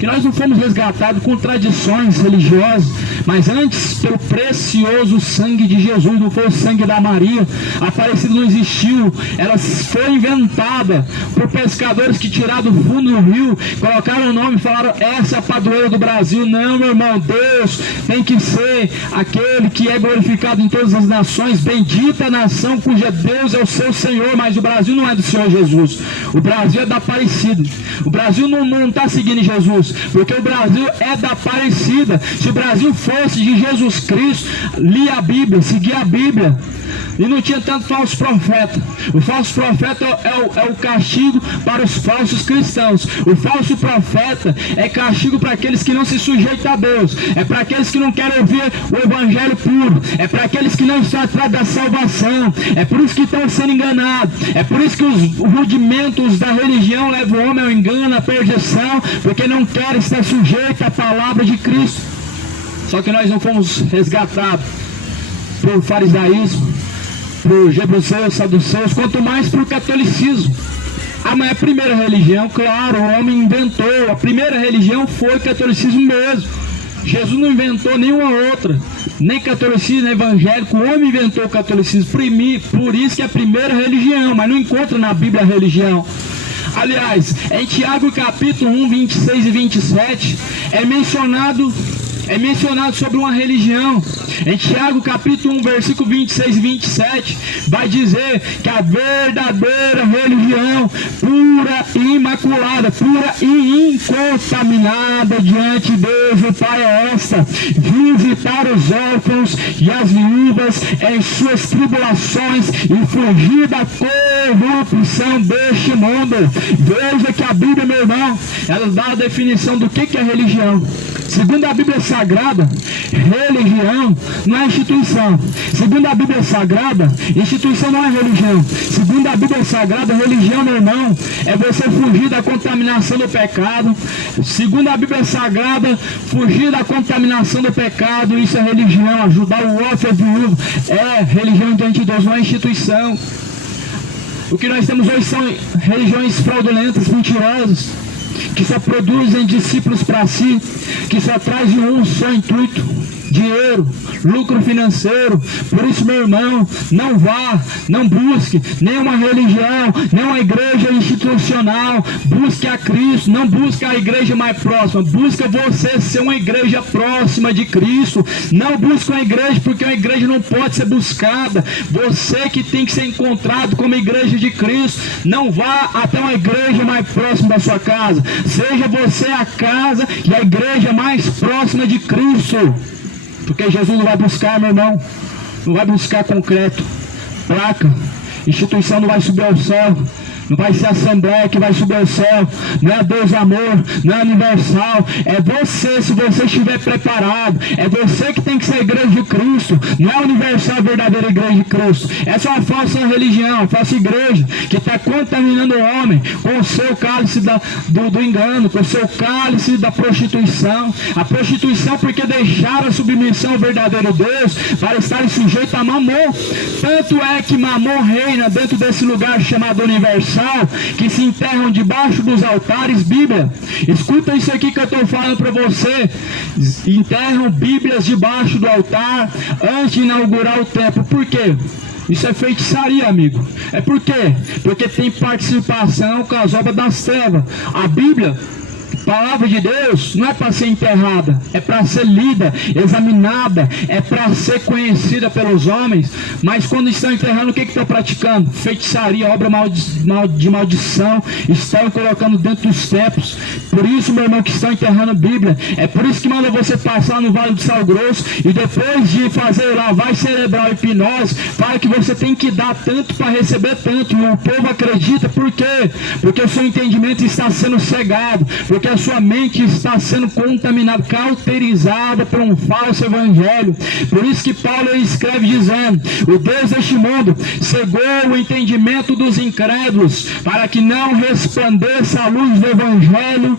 que nós não fomos resgatados com tradições religiosas, mas antes pelo precioso sangue de Jesus. Não foi o sangue da Maria. A Aparecida não existiu, ela foi inventada por pescadores que tiraram do fundo do rio, colocaram o nome e falaram, essa é a padroeira do Brasil. Não, meu irmão, Deus tem que ser aquele que é glorificado em todas as nações. Bendita a nação cuja Deus é o seu Senhor. Mas o Brasil não é do Senhor Jesus, o Brasil é da Aparecida. O Brasil não está seguindo Jesus, porque o Brasil é da Aparecida. Se o Brasil fosse de Jesus Cristo, lia a Bíblia, seguia a Bíblia, e não tinha tanto falso profeta. O falso profeta é o castigo para os falsos cristãos. O falso profeta é castigo para aqueles que não se sujeitam a Deus, é para aqueles que não querem ouvir o evangelho puro, é para aqueles que não estão atrás da salvação. É por isso que estão sendo enganados, é por isso que os rudimentos da religião levam o homem ao engano, à perdição, porque não querem estar sujeitos à palavra de Cristo. Só que nós não fomos resgatados por farisaísmo, por jebuseus, saduceus, quanto mais por catolicismo. Mas a primeira religião, claro, o homem inventou. A primeira religião foi o catolicismo mesmo. Jesus não inventou nenhuma outra, nem catolicismo, nem evangélico. O homem inventou o catolicismo, por isso que é a primeira religião, mas não encontra na Bíblia a religião. Aliás, em Tiago capítulo 1, 26 e 27, é mencionado sobre uma religião. Em Tiago capítulo 1, versículo 26 e 27, vai dizer que a verdadeira religião, pura e imaculada, pura e incontaminada diante de Deus o Pai é esta: visitar os órfãos e as viúvas em suas tribulações e fugir da corrupção deste mundo. Veja que a Bíblia, meu irmão, ela dá a definição do que é religião. Segundo a Bíblia Sagrada, religião não é instituição. Segundo a Bíblia Sagrada, instituição não é religião. Segundo a Bíblia Sagrada, religião, meu irmão, é você fugir da contaminação do pecado. Segundo a Bíblia Sagrada, fugir da contaminação do pecado, isso é religião. Ajudar o órfão e a viúva é religião diante de Deus, não é instituição. O que nós temos hoje são religiões fraudulentas, mentirosas, que só produzem discípulos para si, que só trazem um só intuito, dinheiro, lucro financeiro. Por isso, meu irmão, não busque nenhuma religião, nenhuma igreja institucional. Busque a Cristo, não busque a igreja mais próxima. Busca você ser uma igreja próxima de Cristo. Não busque uma igreja, porque uma igreja não pode ser buscada. Você que tem que ser encontrado como igreja de Cristo. Não vá até uma igreja mais próxima da sua casa. Seja você a casa e a igreja mais próxima de Cristo. Porque Jesus não vai buscar, meu irmão, não vai buscar concreto, placa, instituição não vai subir ao céu. Não vai ser a Assembleia que vai subir ao céu. Não é Deus Amor, não é Universal. É você, se você estiver preparado. É você que tem que ser a igreja de Cristo. Não é a Universal, a verdadeira igreja de Cristo. Essa é uma falsa religião, uma falsa igreja que está contaminando o homem com o seu cálice do engano, com o seu cálice da prostituição. A prostituição porque deixaram a submissão ao verdadeiro Deus para estarem sujeitos a Mamon. Tanto é que Mamon reina dentro desse lugar chamado Universal, que se enterram debaixo dos altares. Bíblia, escuta isso aqui que eu estou falando para você. Enterram Bíblias debaixo do altar antes de inaugurar o templo. Por quê? Isso é feitiçaria, amigo. É por quê? Porque tem participação com as obras das trevas. A Bíblia, palavra de Deus, não é para ser enterrada, é para ser lida, examinada, é para ser conhecida pelos homens. Mas quando estão enterrando, o que estão praticando? Feitiçaria, obra de maldição, estão colocando dentro dos templos. Por isso, meu irmão, que estão enterrando a Bíblia. É por isso que manda você passar no Vale do Sal Grosso e depois de fazer lavagem cerebral e hipnose, fala que você tem que dar tanto para receber tanto. E o povo acredita. Por quê? Porque o seu entendimento está sendo cegado, porque a sua mente está sendo contaminada, cauterizada por um falso evangelho. Por isso que Paulo escreve dizendo: o Deus deste mundo cegou o entendimento dos incrédulos, para que não resplandeça a luz do evangelho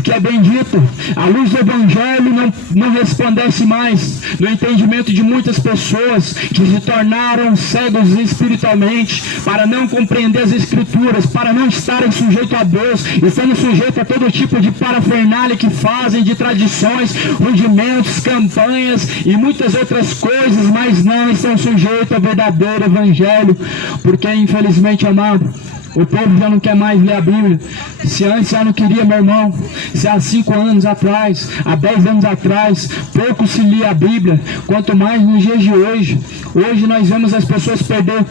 que é bendito. A luz do evangelho não resplandece mais no entendimento de muitas pessoas que se tornaram cegos espiritualmente, para não compreender as escrituras, para não estarem sujeitos a Deus, estando sujeitos a todo tipo de parafernália que fazem, de tradições, rudimentos, campanhas e muitas outras coisas, mas não estão sujeitos ao verdadeiro evangelho. Porque infelizmente, amado, o povo já não quer mais ler a Bíblia. Se antes já não queria, meu irmão, se há 5 anos atrás, há 10 anos atrás, pouco se lia a Bíblia, quanto mais nos dias de hoje. Hoje nós vemos as pessoas perder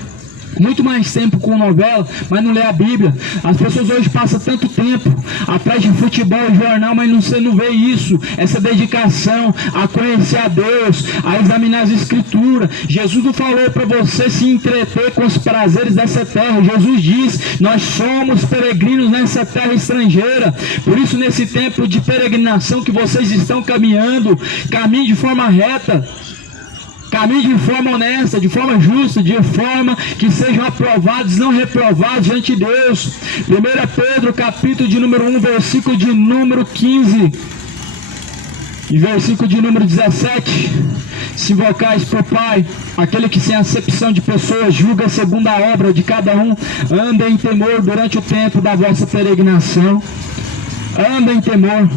muito mais tempo com novela, mas não lê a Bíblia. As pessoas hoje passam tanto tempo atrás de futebol e jornal, mas você não vê isso, essa dedicação a conhecer a Deus, a examinar as escrituras. Jesus não falou para você se entreter com os prazeres dessa terra. Jesus diz: nós somos peregrinos nessa terra estrangeira. Por isso, nesse tempo de peregrinação que vocês estão caminhando, caminhe de forma reta, caminhe de forma honesta, de forma justa, de forma que sejam aprovados, não reprovados diante de Deus. 1 Pedro, capítulo de número 1, versículo de número 15 e versículo de número 17. Se invocais por Pai, aquele que sem acepção de pessoas julga segundo a obra de cada um, anda em temor durante o tempo da vossa peregrinação. Anda em temor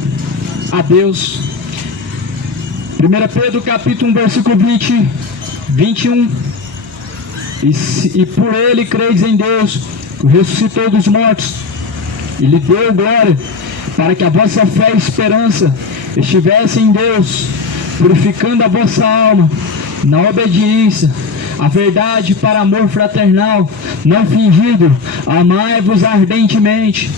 a Deus. 1 Pedro capítulo 1, versículo 21. E por ele creis em Deus, que o ressuscitou dos mortos, e lhe deu glória, para que a vossa fé e esperança estivessem em Deus, purificando a vossa alma na obediência à verdade para amor fraternal, não fingido. Amai-vos ardentemente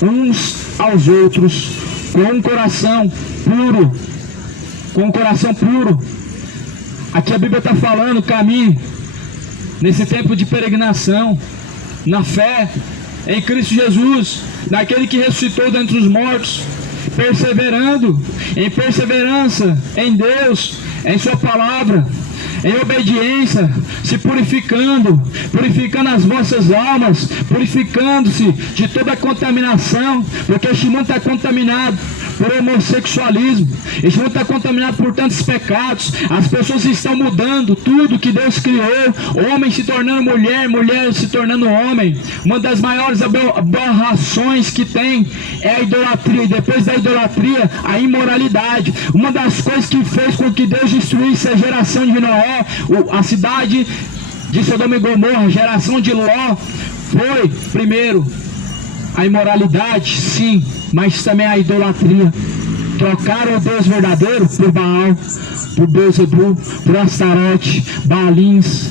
uns aos outros, com um coração puro. Aqui a Bíblia está falando: caminhe nesse tempo de peregrinação, na fé em Cristo Jesus, naquele que ressuscitou dentre os mortos, perseverando em perseverança em Deus, em sua palavra, em obediência, se purificando as vossas almas, purificando-se de toda a contaminação, porque este mundo está contaminado por homossexualismo. Este mundo está contaminado por tantos pecados. As pessoas estão mudando tudo que Deus criou. Homem se tornando mulher, mulher se tornando homem. Uma das maiores aberrações que tem é a idolatria. E depois da idolatria, a imoralidade. Uma das coisas que fez com que Deus destruísse a geração de Noé, a cidade de Sodoma e Gomorra, a geração de Ló, foi, primeiro, a imoralidade, sim, mas também a idolatria. Trocaram o Deus verdadeiro por Baal, por Beelzebul, por Astarote, Baalins,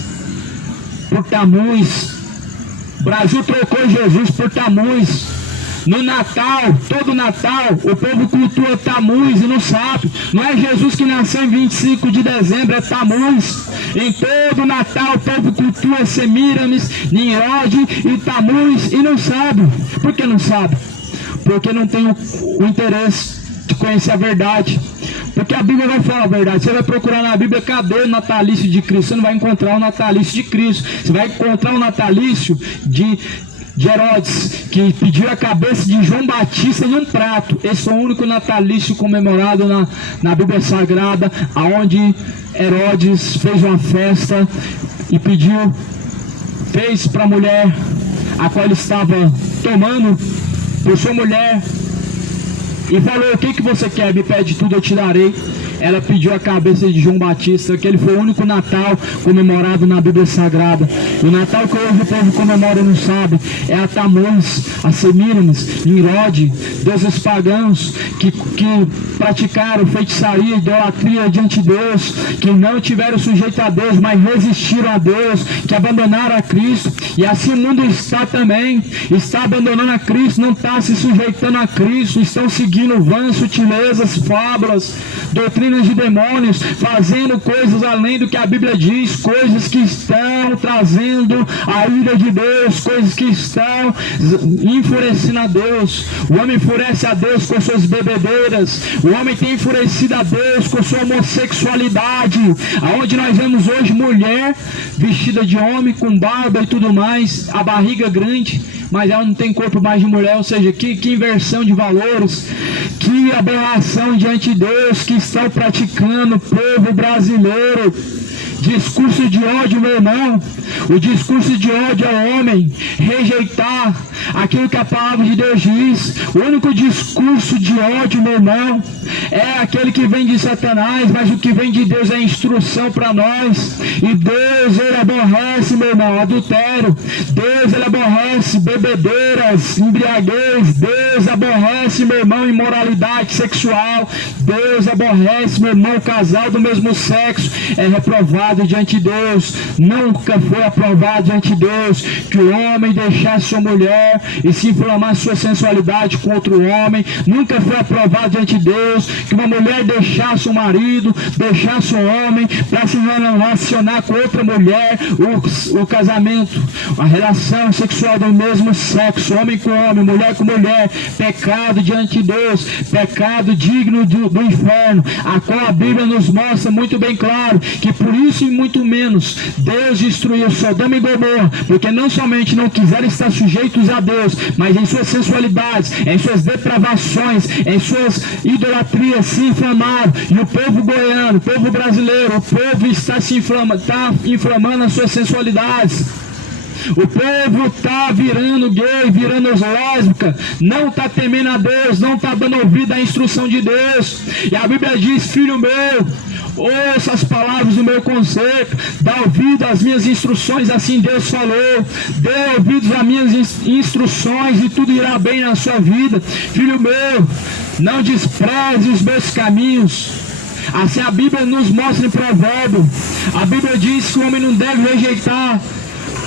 por Tamuz. O Brasil trocou Jesus por Tamuz. No Natal, todo Natal, o povo cultua Tamuz e não sabe. Não é Jesus que nasceu em 25 de dezembro, é Tamuz. Em todo Natal, o povo cultua Semíramis, Nimrod e Tamuz e não sabe. Por que não sabe? Porque não tem o interesse de conhecer a verdade. Porque a Bíblia vai falar a verdade. Você vai procurar na Bíblia, cadê o natalício de Cristo? Você não vai encontrar o natalício de Cristo. Você vai encontrar o natalício de Herodes, que pediu a cabeça de João Batista em um prato. Esse é o único natalício comemorado na Bíblia Sagrada, aonde Herodes fez uma festa e fez para a mulher a qual ele estava tomando por sua mulher, e falou: o que você quer? Me pede tudo, eu te darei. Ela pediu a cabeça de João Batista. Aquele foi o único Natal comemorado na Bíblia Sagrada. O Natal que hoje o povo comemora e não sabe é a Tamuz, a Semíramis, Nimrod, deuses pagãos que praticaram feitiçaria, idolatria diante de Deus, que não tiveram sujeito a Deus, mas resistiram a Deus, que abandonaram a Cristo. E assim o mundo está também, está abandonando a Cristo, não está se sujeitando a Cristo, estão seguindo vãs sutilezas, fábulas, doutrinas de demônios, fazendo coisas além do que a Bíblia diz, coisas que estão trazendo a ira de Deus, coisas que estão enfurecendo a Deus. O homem enfurece a Deus com suas bebedeiras, o homem tem enfurecido a Deus com sua homossexualidade, aonde nós vemos hoje mulher vestida de homem, com barba e tudo mais, a barriga grande, mas ela não tem corpo mais de mulher. Ou seja, que inversão de valores, que aberração diante de Deus que estão praticando o povo brasileiro. Discurso de ódio, meu irmão. O discurso de ódio ao homem, rejeitar aquilo que a palavra de Deus diz. O único discurso de ódio, meu irmão, é aquele que vem de Satanás, mas o que vem de Deus é instrução para nós. E Deus, ele aborrece, meu irmão, adultério. Deus, ele aborrece bebedeiras, embriaguez. Deus aborrece, meu irmão, imoralidade sexual. Deus aborrece, meu irmão, o casal do mesmo sexo. É reprovado diante de Deus. Nunca foi aprovado diante de Deus que o homem deixasse sua mulher e se inflamasse sua sensualidade com outro homem. Nunca foi aprovado diante de Deus que uma mulher deixasse o marido, deixasse o homem para se relacionar com outra mulher. O casamento, a relação sexual do mesmo sexo, homem com homem, mulher com mulher, pecado diante de Deus, pecado digno do inferno, a qual a Bíblia nos mostra muito bem claro que por isso e muito menos Deus destruiu Sodoma e Gomorra, porque não somente não quiseram estar sujeitos a Deus, mas em suas sensualidades, em suas depravações, em suas idolatrias se inflamaram. E o povo goiano, o povo brasileiro, o povo está inflamando as suas sensualidades. O povo está virando gay, virando lésbica, não está temendo a Deus, não está dando ouvido à instrução de Deus. E a Bíblia diz: filho meu, ouça as palavras do meu conselho, dá ouvido às minhas instruções, assim Deus falou. Dê ouvidos às minhas instruções e tudo irá bem na sua vida. Filho meu, não despreze os meus caminhos. Assim a Bíblia nos mostra em Provérbio. A Bíblia diz que o homem não deve rejeitar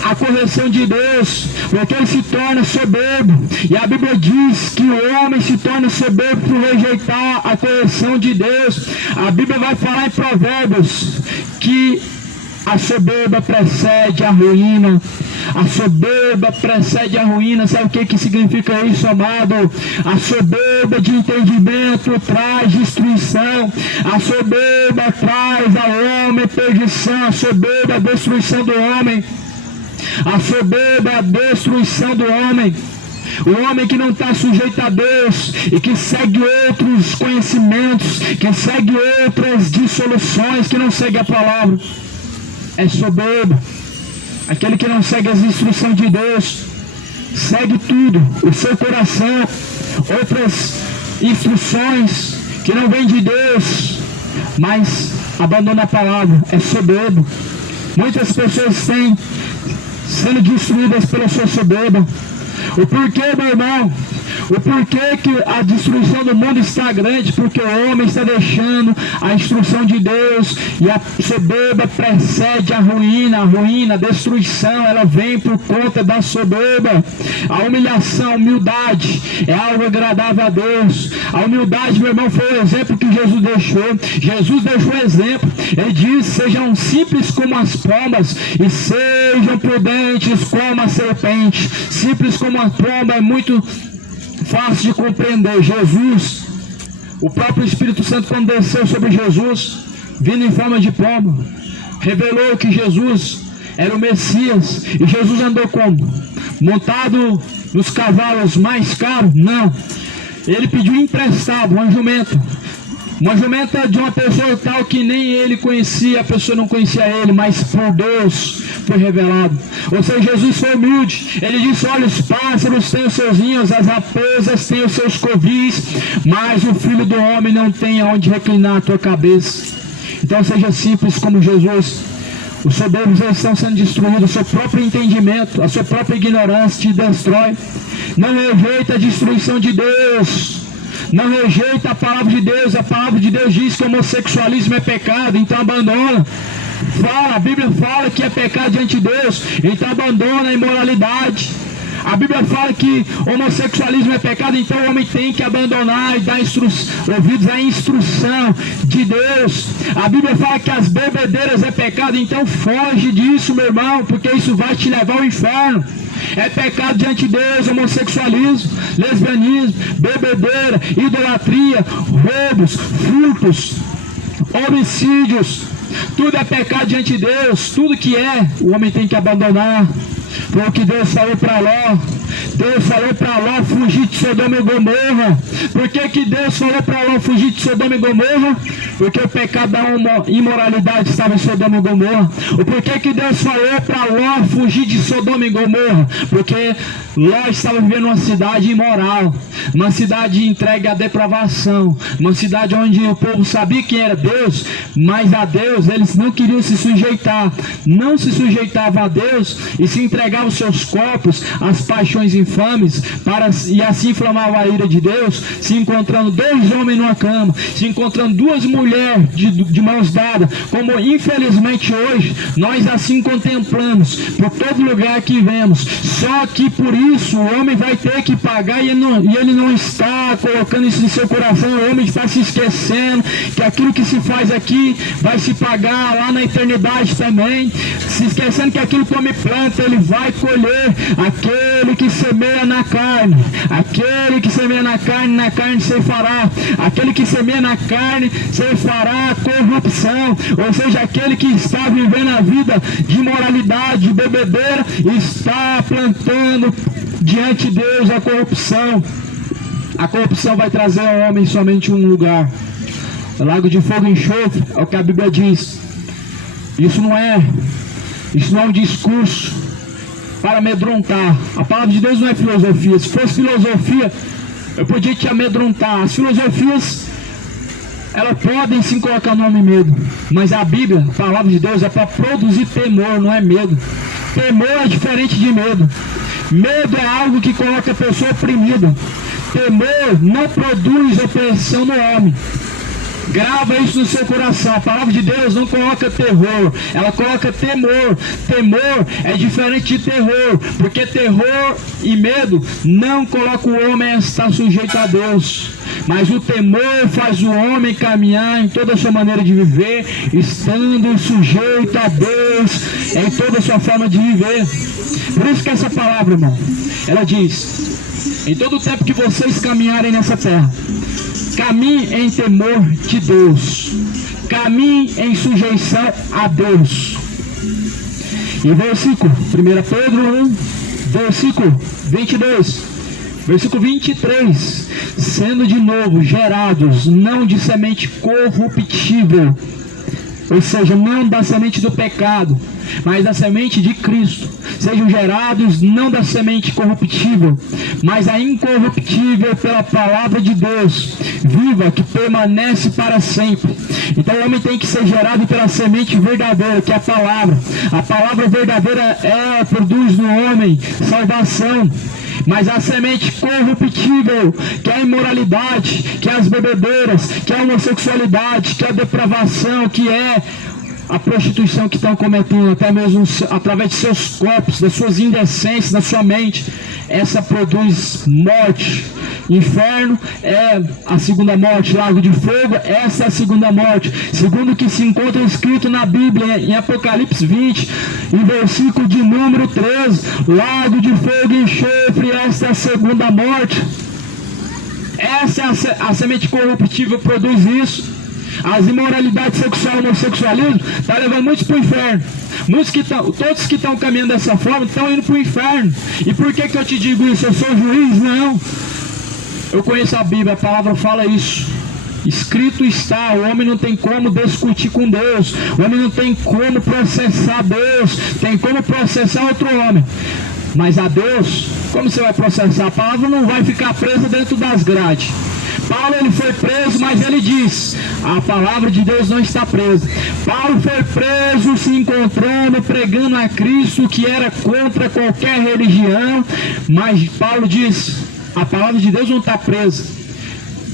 a correção de Deus, porque ele se torna soberbo. E a Bíblia diz que o homem se torna soberbo por rejeitar a correção de Deus. A Bíblia vai falar em Provérbios que a soberba precede a ruína. A soberba precede a ruína. Sabe o que significa isso, amado? A soberba de entendimento traz destruição. A soberba traz ao homem perdição. A soberba é a destruição do homem. A soberba é a destruição do homem. O homem que não está sujeito a Deus e que segue outros conhecimentos, que segue outras dissoluções, que não segue a palavra, é soberbo. Aquele que não segue as instruções de Deus, segue tudo, o seu coração, outras instruções que não vêm de Deus, mas abandona a palavra, é soberbo. Muitas pessoas têm sendo destruídas pela sua soberba. O porquê, meu irmão? O porquê que a destruição do mundo está grande? Porque o homem está deixando a instrução de Deus, e a soberba precede a ruína, a destruição, ela vem por conta da soberba. A humilhação, a humildade é algo agradável a Deus. A humildade, meu irmão, foi o exemplo que Jesus deixou. Jesus deixou o exemplo. Ele diz: sejam simples como as pombas e sejam prudentes como a serpente. Simples como a pomba é muito fácil de compreender. Jesus, o próprio Espírito Santo, quando desceu sobre Jesus, vindo em forma de pomba, revelou que Jesus era o Messias. E Jesus andou como? Montado nos cavalos mais caros? Não. Ele pediu emprestado uma jumenta de uma pessoa tal que nem ele conhecia, a pessoa não conhecia ele, mas por Deus foi revelado. Ou seja, Jesus foi humilde. Ele disse: olha, os pássaros têm os seus ninhos, as raposas têm os seus covis, mas o Filho do Homem não tem aonde reclinar a tua cabeça. Então seja simples como Jesus. Os soberbos estão sendo destruídos. O seu próprio entendimento, a sua própria ignorância te destrói. Não rejeita a destruição de Deus. Não rejeita a palavra de Deus. A palavra de Deus diz que o homossexualismo é pecado, então abandona. A Bíblia fala que é pecado diante de Deus, então abandona a imoralidade. A Bíblia fala que homossexualismo é pecado, então o homem tem que abandonar e dar ouvidos à instrução de Deus. A Bíblia fala que as bebedeiras é pecado, então foge disso, meu irmão, porque isso vai te levar ao inferno. É pecado diante de Deus, homossexualismo, lesbianismo, bebedeira, idolatria, roubos, furtos, homicídios. Tudo é pecado diante de Deus. Tudo que é, o homem tem que abandonar. Foi o que Deus falou para Ló. Deus falou para Ló fugir de Sodoma e Gomorra. Por que Deus falou para Ló fugir de Sodoma e Gomorra? Porque o pecado da imoralidade estava em Sodoma e Gomorra. O porquê que Deus falou para Ló fugir de Sodoma e Gomorra? Porque Ló estava vivendo numa cidade imoral, uma cidade entregue à depravação, uma cidade onde o povo sabia quem era Deus, mas a Deus eles não queriam se sujeitar. Não se sujeitavam a Deus e se entregavam seus corpos às paixões infames, e assim inflamavam a ira de Deus, se encontrando dois homens numa cama, se encontrando duas mulheres de mãos dadas, como infelizmente hoje nós assim contemplamos por todo lugar que vemos. Só que por isso o homem vai ter que pagar, e ele não está colocando isso em seu coração. O homem está se esquecendo que aquilo que se faz aqui vai se pagar lá na eternidade também, se esquecendo que aquilo que o homem planta ele vai colher. Aquele que semeia na carne, aquele que semeia na carne ceifará. Aquele que semeia na carne ceifará corrupção. Ou seja, aquele que está vivendo a vida de imoralidade, de bebedeira, está plantando diante de Deus a corrupção. A corrupção vai trazer ao homem somente um lugar: lago de fogo e enxofre, é o que a Bíblia diz. Isso não é um discurso para amedrontar. A palavra de Deus não é filosofia. Se fosse filosofia, eu podia te amedrontar. As filosofias, elas podem sim colocar o nome medo, mas a Bíblia, a palavra de Deus, é para produzir temor, não é medo. Temor é diferente de medo. Medo é algo que coloca a pessoa oprimida. Temor não produz opressão no homem. Grava isso no seu coração. A palavra de Deus não coloca terror, ela coloca temor. Temor é diferente de terror, porque terror e medo não coloca o homem a estar sujeito a Deus, mas o temor faz o homem caminhar em toda a sua maneira de viver, estando sujeito a Deus em toda a sua forma de viver. Por isso que essa palavra, irmão, ela diz: em todo o tempo que vocês caminharem nessa terra, caminhe em temor de Deus, caminhe em sujeição a Deus. E versículo 1 Pedro 1, versículo 22, Versículo 23, sendo de novo gerados, não de semente corruptível, ou seja, não da semente do pecado, mas da semente de Cristo. Sejam gerados não da semente corruptível, mas a incorruptível pela palavra de Deus, viva, que permanece para sempre. Então o homem tem que ser gerado pela semente verdadeira, que é a palavra. A palavra verdadeira produz no homem salvação. Mas a semente corruptível, que é a imoralidade, que é as bebedeiras, que é a homossexualidade, que é a depravação, que é a prostituição que estão cometendo, até mesmo através de seus corpos, das suas indecências, da sua mente, essa produz morte. Inferno é a segunda morte, lago de fogo, essa é a segunda morte, segundo o que se encontra escrito na Bíblia, em Apocalipse 20, em versículo de número 13, lago de fogo e enxofre, essa é a segunda morte. Essa é a semente corruptível, produz isso. As imoralidades sexual e homossexualismo está levando muitos para o inferno. Todos que estão caminhando dessa forma estão indo para o inferno. E por que eu te digo isso? Eu sou juiz? Não. Eu conheço a Bíblia, a palavra fala isso. Escrito está, o homem não tem como discutir com Deus, o homem não tem como processar Deus, tem como processar outro homem. Mas a Deus, como você vai processar? A palavra não vai ficar presa dentro das grades. Paulo ele foi preso, mas ele diz, a palavra de Deus não está presa. Paulo foi preso, se encontrando, pregando a Cristo, que era contra qualquer religião, mas Paulo diz, a palavra de Deus não está presa.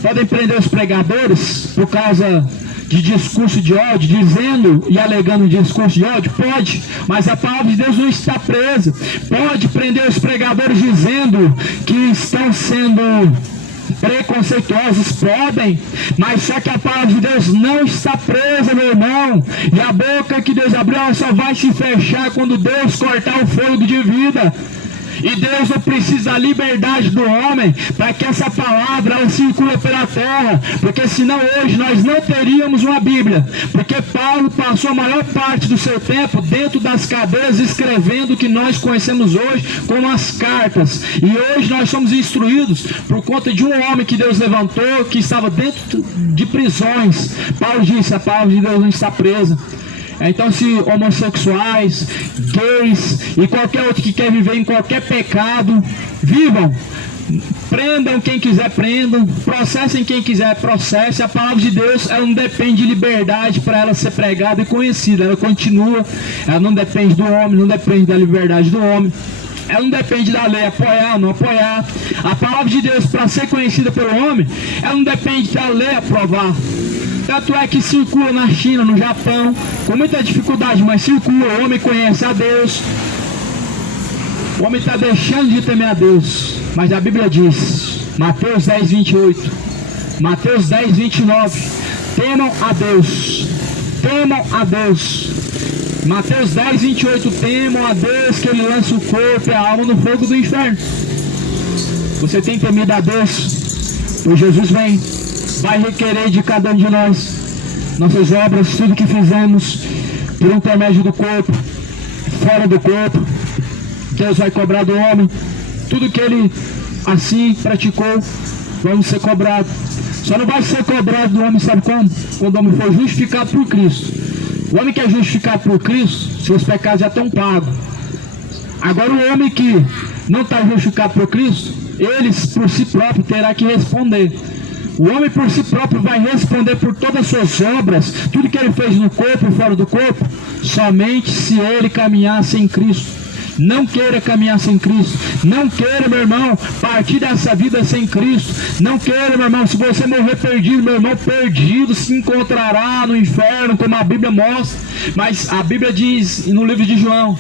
Podem prender os pregadores por causa de discurso de ódio, dizendo e alegando discurso de ódio? Pode, mas a palavra de Deus não está presa. Pode prender os pregadores dizendo que estão sendo preconceituosos? Podem, mas só que a palavra de Deus não está presa, meu irmão. E a boca que Deus abriu, ela só vai se fechar quando Deus cortar o fôlego de vida. E Deus não precisa da liberdade do homem para que essa palavra ela circule pela terra, porque senão hoje nós não teríamos uma Bíblia, porque Paulo passou a maior parte do seu tempo dentro das cadeias escrevendo o que nós conhecemos hoje como as cartas, e hoje nós somos instruídos por conta de um homem que Deus levantou, que estava dentro de prisões. Paulo disse, a palavra de Deus não está presa. Então, se homossexuais, gays e qualquer outro que quer viver em qualquer pecado, vivam, prendam quem quiser, prendam, processem quem quiser, processe. A palavra de Deus, ela não depende de liberdade para ela ser pregada e conhecida, ela continua, ela não depende do homem, não depende da liberdade do homem. Ela não depende da lei, apoiar ou não apoiar. A palavra de Deus, para ser conhecida pelo homem, ela não depende da lei aprovar. Tanto é que circula na China, no Japão, com muita dificuldade, mas circula, o homem conhece a Deus. O homem está deixando de temer a Deus. Mas a Bíblia diz, Mateus 10, 28, Mateus 10, 29, temam a Deus, temam a Deus. Mateus 10, 28, temam a Deus, que Ele lança o corpo e a alma no fogo do inferno. Você tem temido a Deus? Pois Jesus vem, vai requerer de cada um de nós, nossas obras, tudo que fizemos, por intermédio do corpo, fora do corpo. Deus vai cobrar do homem, tudo que ele assim praticou, vamos ser cobrados. Só não vai ser cobrado do homem, sabe quando? Quando o homem for justificado por Cristo. O homem que é justificado por Cristo, seus pecados já estão pagos. Agora o homem que não está justificado por Cristo, ele por si próprio terá que responder. O homem por si próprio vai responder por todas as suas obras, tudo que ele fez no corpo e fora do corpo, somente se ele caminhasse em Cristo. Não queira caminhar sem Cristo. Não queira, meu irmão, partir dessa vida sem Cristo. Não queira, meu irmão, se você morrer perdido, meu irmão, perdido se encontrará no inferno, como a Bíblia mostra. Mas a Bíblia diz no livro de João,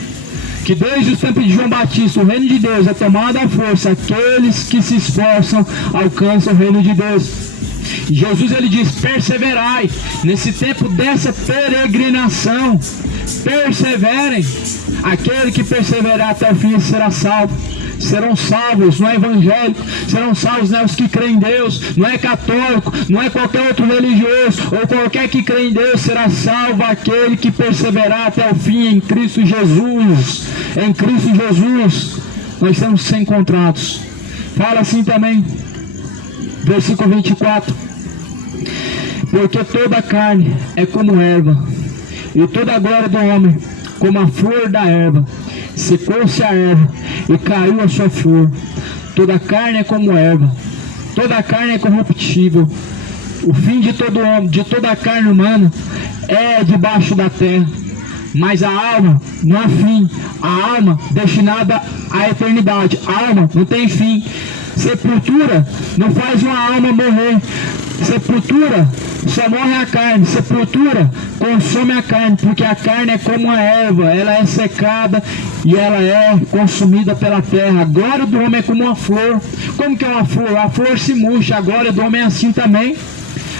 que desde os tempos de João Batista, o reino de Deus é tomado à força. Aqueles que se esforçam alcançam o reino de Deus. E Jesus, ele diz, perseverai nesse tempo dessa peregrinação. Perseverem. Aquele que perseverar até o fim será salvo. Serão salvos, não é evangélico, serão salvos não é os que creem em Deus, não é católico, não é qualquer outro religioso, ou qualquer que crê em Deus, será salvo aquele que perseverar até o fim em Cristo Jesus. Em Cristo Jesus nós temos que ser encontrados. Fala assim também, versículo 24: porque toda a carne é como erva, e toda a glória do homem como a flor da erva. Secou-se a erva e caiu a sua flor. Toda a carne é como erva, toda a carne é corruptível. O fim de todo homem, de toda a carne humana, é debaixo da terra. Mas a alma não há fim. A alma destinada à eternidade. A alma não tem fim. Sepultura não faz uma alma morrer. Sepultura só morre a carne. Sepultura consome a carne, porque a carne é como a erva, ela é secada e ela é consumida pela terra. A glória do homem é como uma flor. Como que é uma flor? A flor se murcha. A glória do homem é assim também.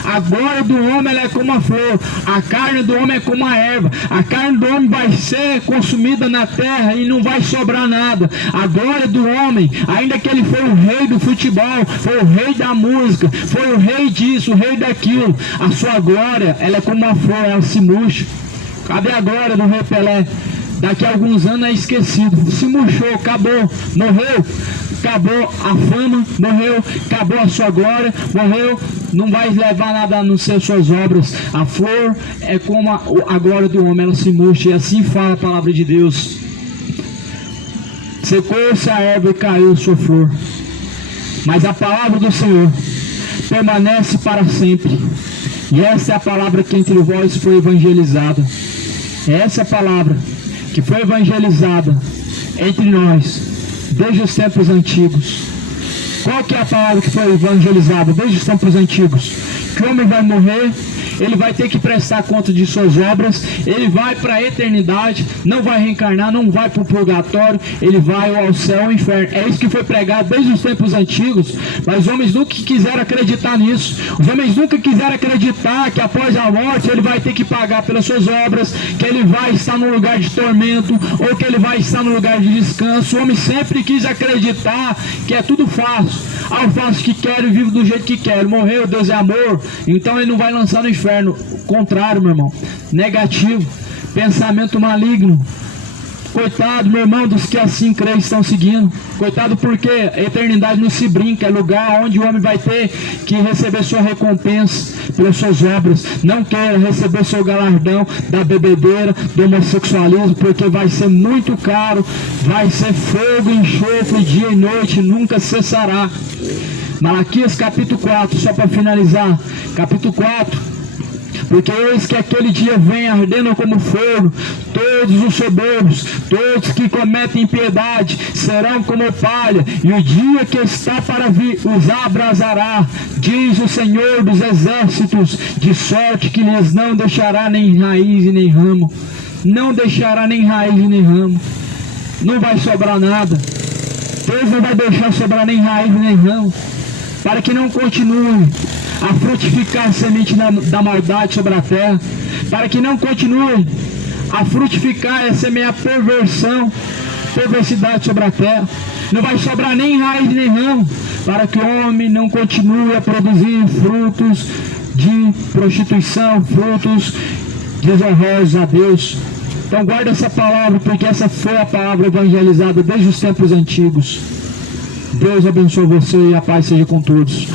A glória do homem ela é como a flor, a carne do homem é como a erva. A carne do homem vai ser consumida na terra e não vai sobrar nada. A glória do homem, ainda que ele foi o rei do futebol, foi o rei da música, foi o rei disso, o rei daquilo, a sua glória ela é como a flor, ela se murcha. Cadê a glória do rei Pelé? Daqui a alguns anos é esquecido, se murchou, acabou, morreu, acabou a fama, morreu, acabou a sua glória, morreu, não vai levar nada a não ser suas obras. A flor é como a glória do homem, ela se murcha, e assim fala a palavra de Deus. Secou-se a erva e caiu sua flor, mas a palavra do Senhor permanece para sempre. E essa é a palavra que entre vós foi evangelizada. Essa é a palavra que foi evangelizada entre nós desde os tempos antigos. Qual que é a palavra que foi evangelizada desde os tempos antigos? Que o homem vai morrer, ele vai ter que prestar conta de suas obras, ele vai para a eternidade, não vai reencarnar, não vai para o purgatório, ele vai ao céu ou ao inferno. É isso que foi pregado desde os tempos antigos, mas os homens nunca quiseram acreditar nisso. Os homens nunca quiseram acreditar que após a morte ele vai ter que pagar pelas suas obras, que ele vai estar no lugar de tormento, ou que ele vai estar no lugar de descanso. O homem sempre quis acreditar que é tudo fácil. Eu faço o que quero e vivo do jeito que quero. Morreu, Deus é amor, então ele não vai lançar no inferno. Contrário, meu irmão, negativo, pensamento maligno. Coitado, meu irmão, dos que assim creem estão seguindo. Coitado, porque a eternidade não se brinca, é lugar onde o homem vai ter que receber sua recompensa pelas suas obras. Não quer receber seu galardão da bebedeira, do homossexualismo, porque vai ser muito caro, vai ser fogo e enxofre dia e noite, nunca cessará. Malaquias capítulo 4, só para finalizar, capítulo 4. Porque eis que aquele dia vem ardendo como fogo, todos os soberbos, todos que cometem impiedade, serão como palha, e o dia que está para vir os abrasará, diz o Senhor dos exércitos, de sorte que lhes não deixará nem raiz e nem ramo. Não deixará nem raiz e nem ramo. Não vai sobrar nada. Deus não vai deixar sobrar nem raiz nem ramo, para que não continue a frutificar a semente da maldade sobre a terra, para que não continue a frutificar e a semear perversidade sobre a terra. Não vai sobrar nem raiz nem ramo, para que o homem não continue a produzir frutos de prostituição, frutos desonrosos a Deus. Então guarda essa palavra, porque essa foi a palavra evangelizada desde os tempos antigos. Deus abençoe você e a paz seja com todos.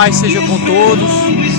Paz seja com todos.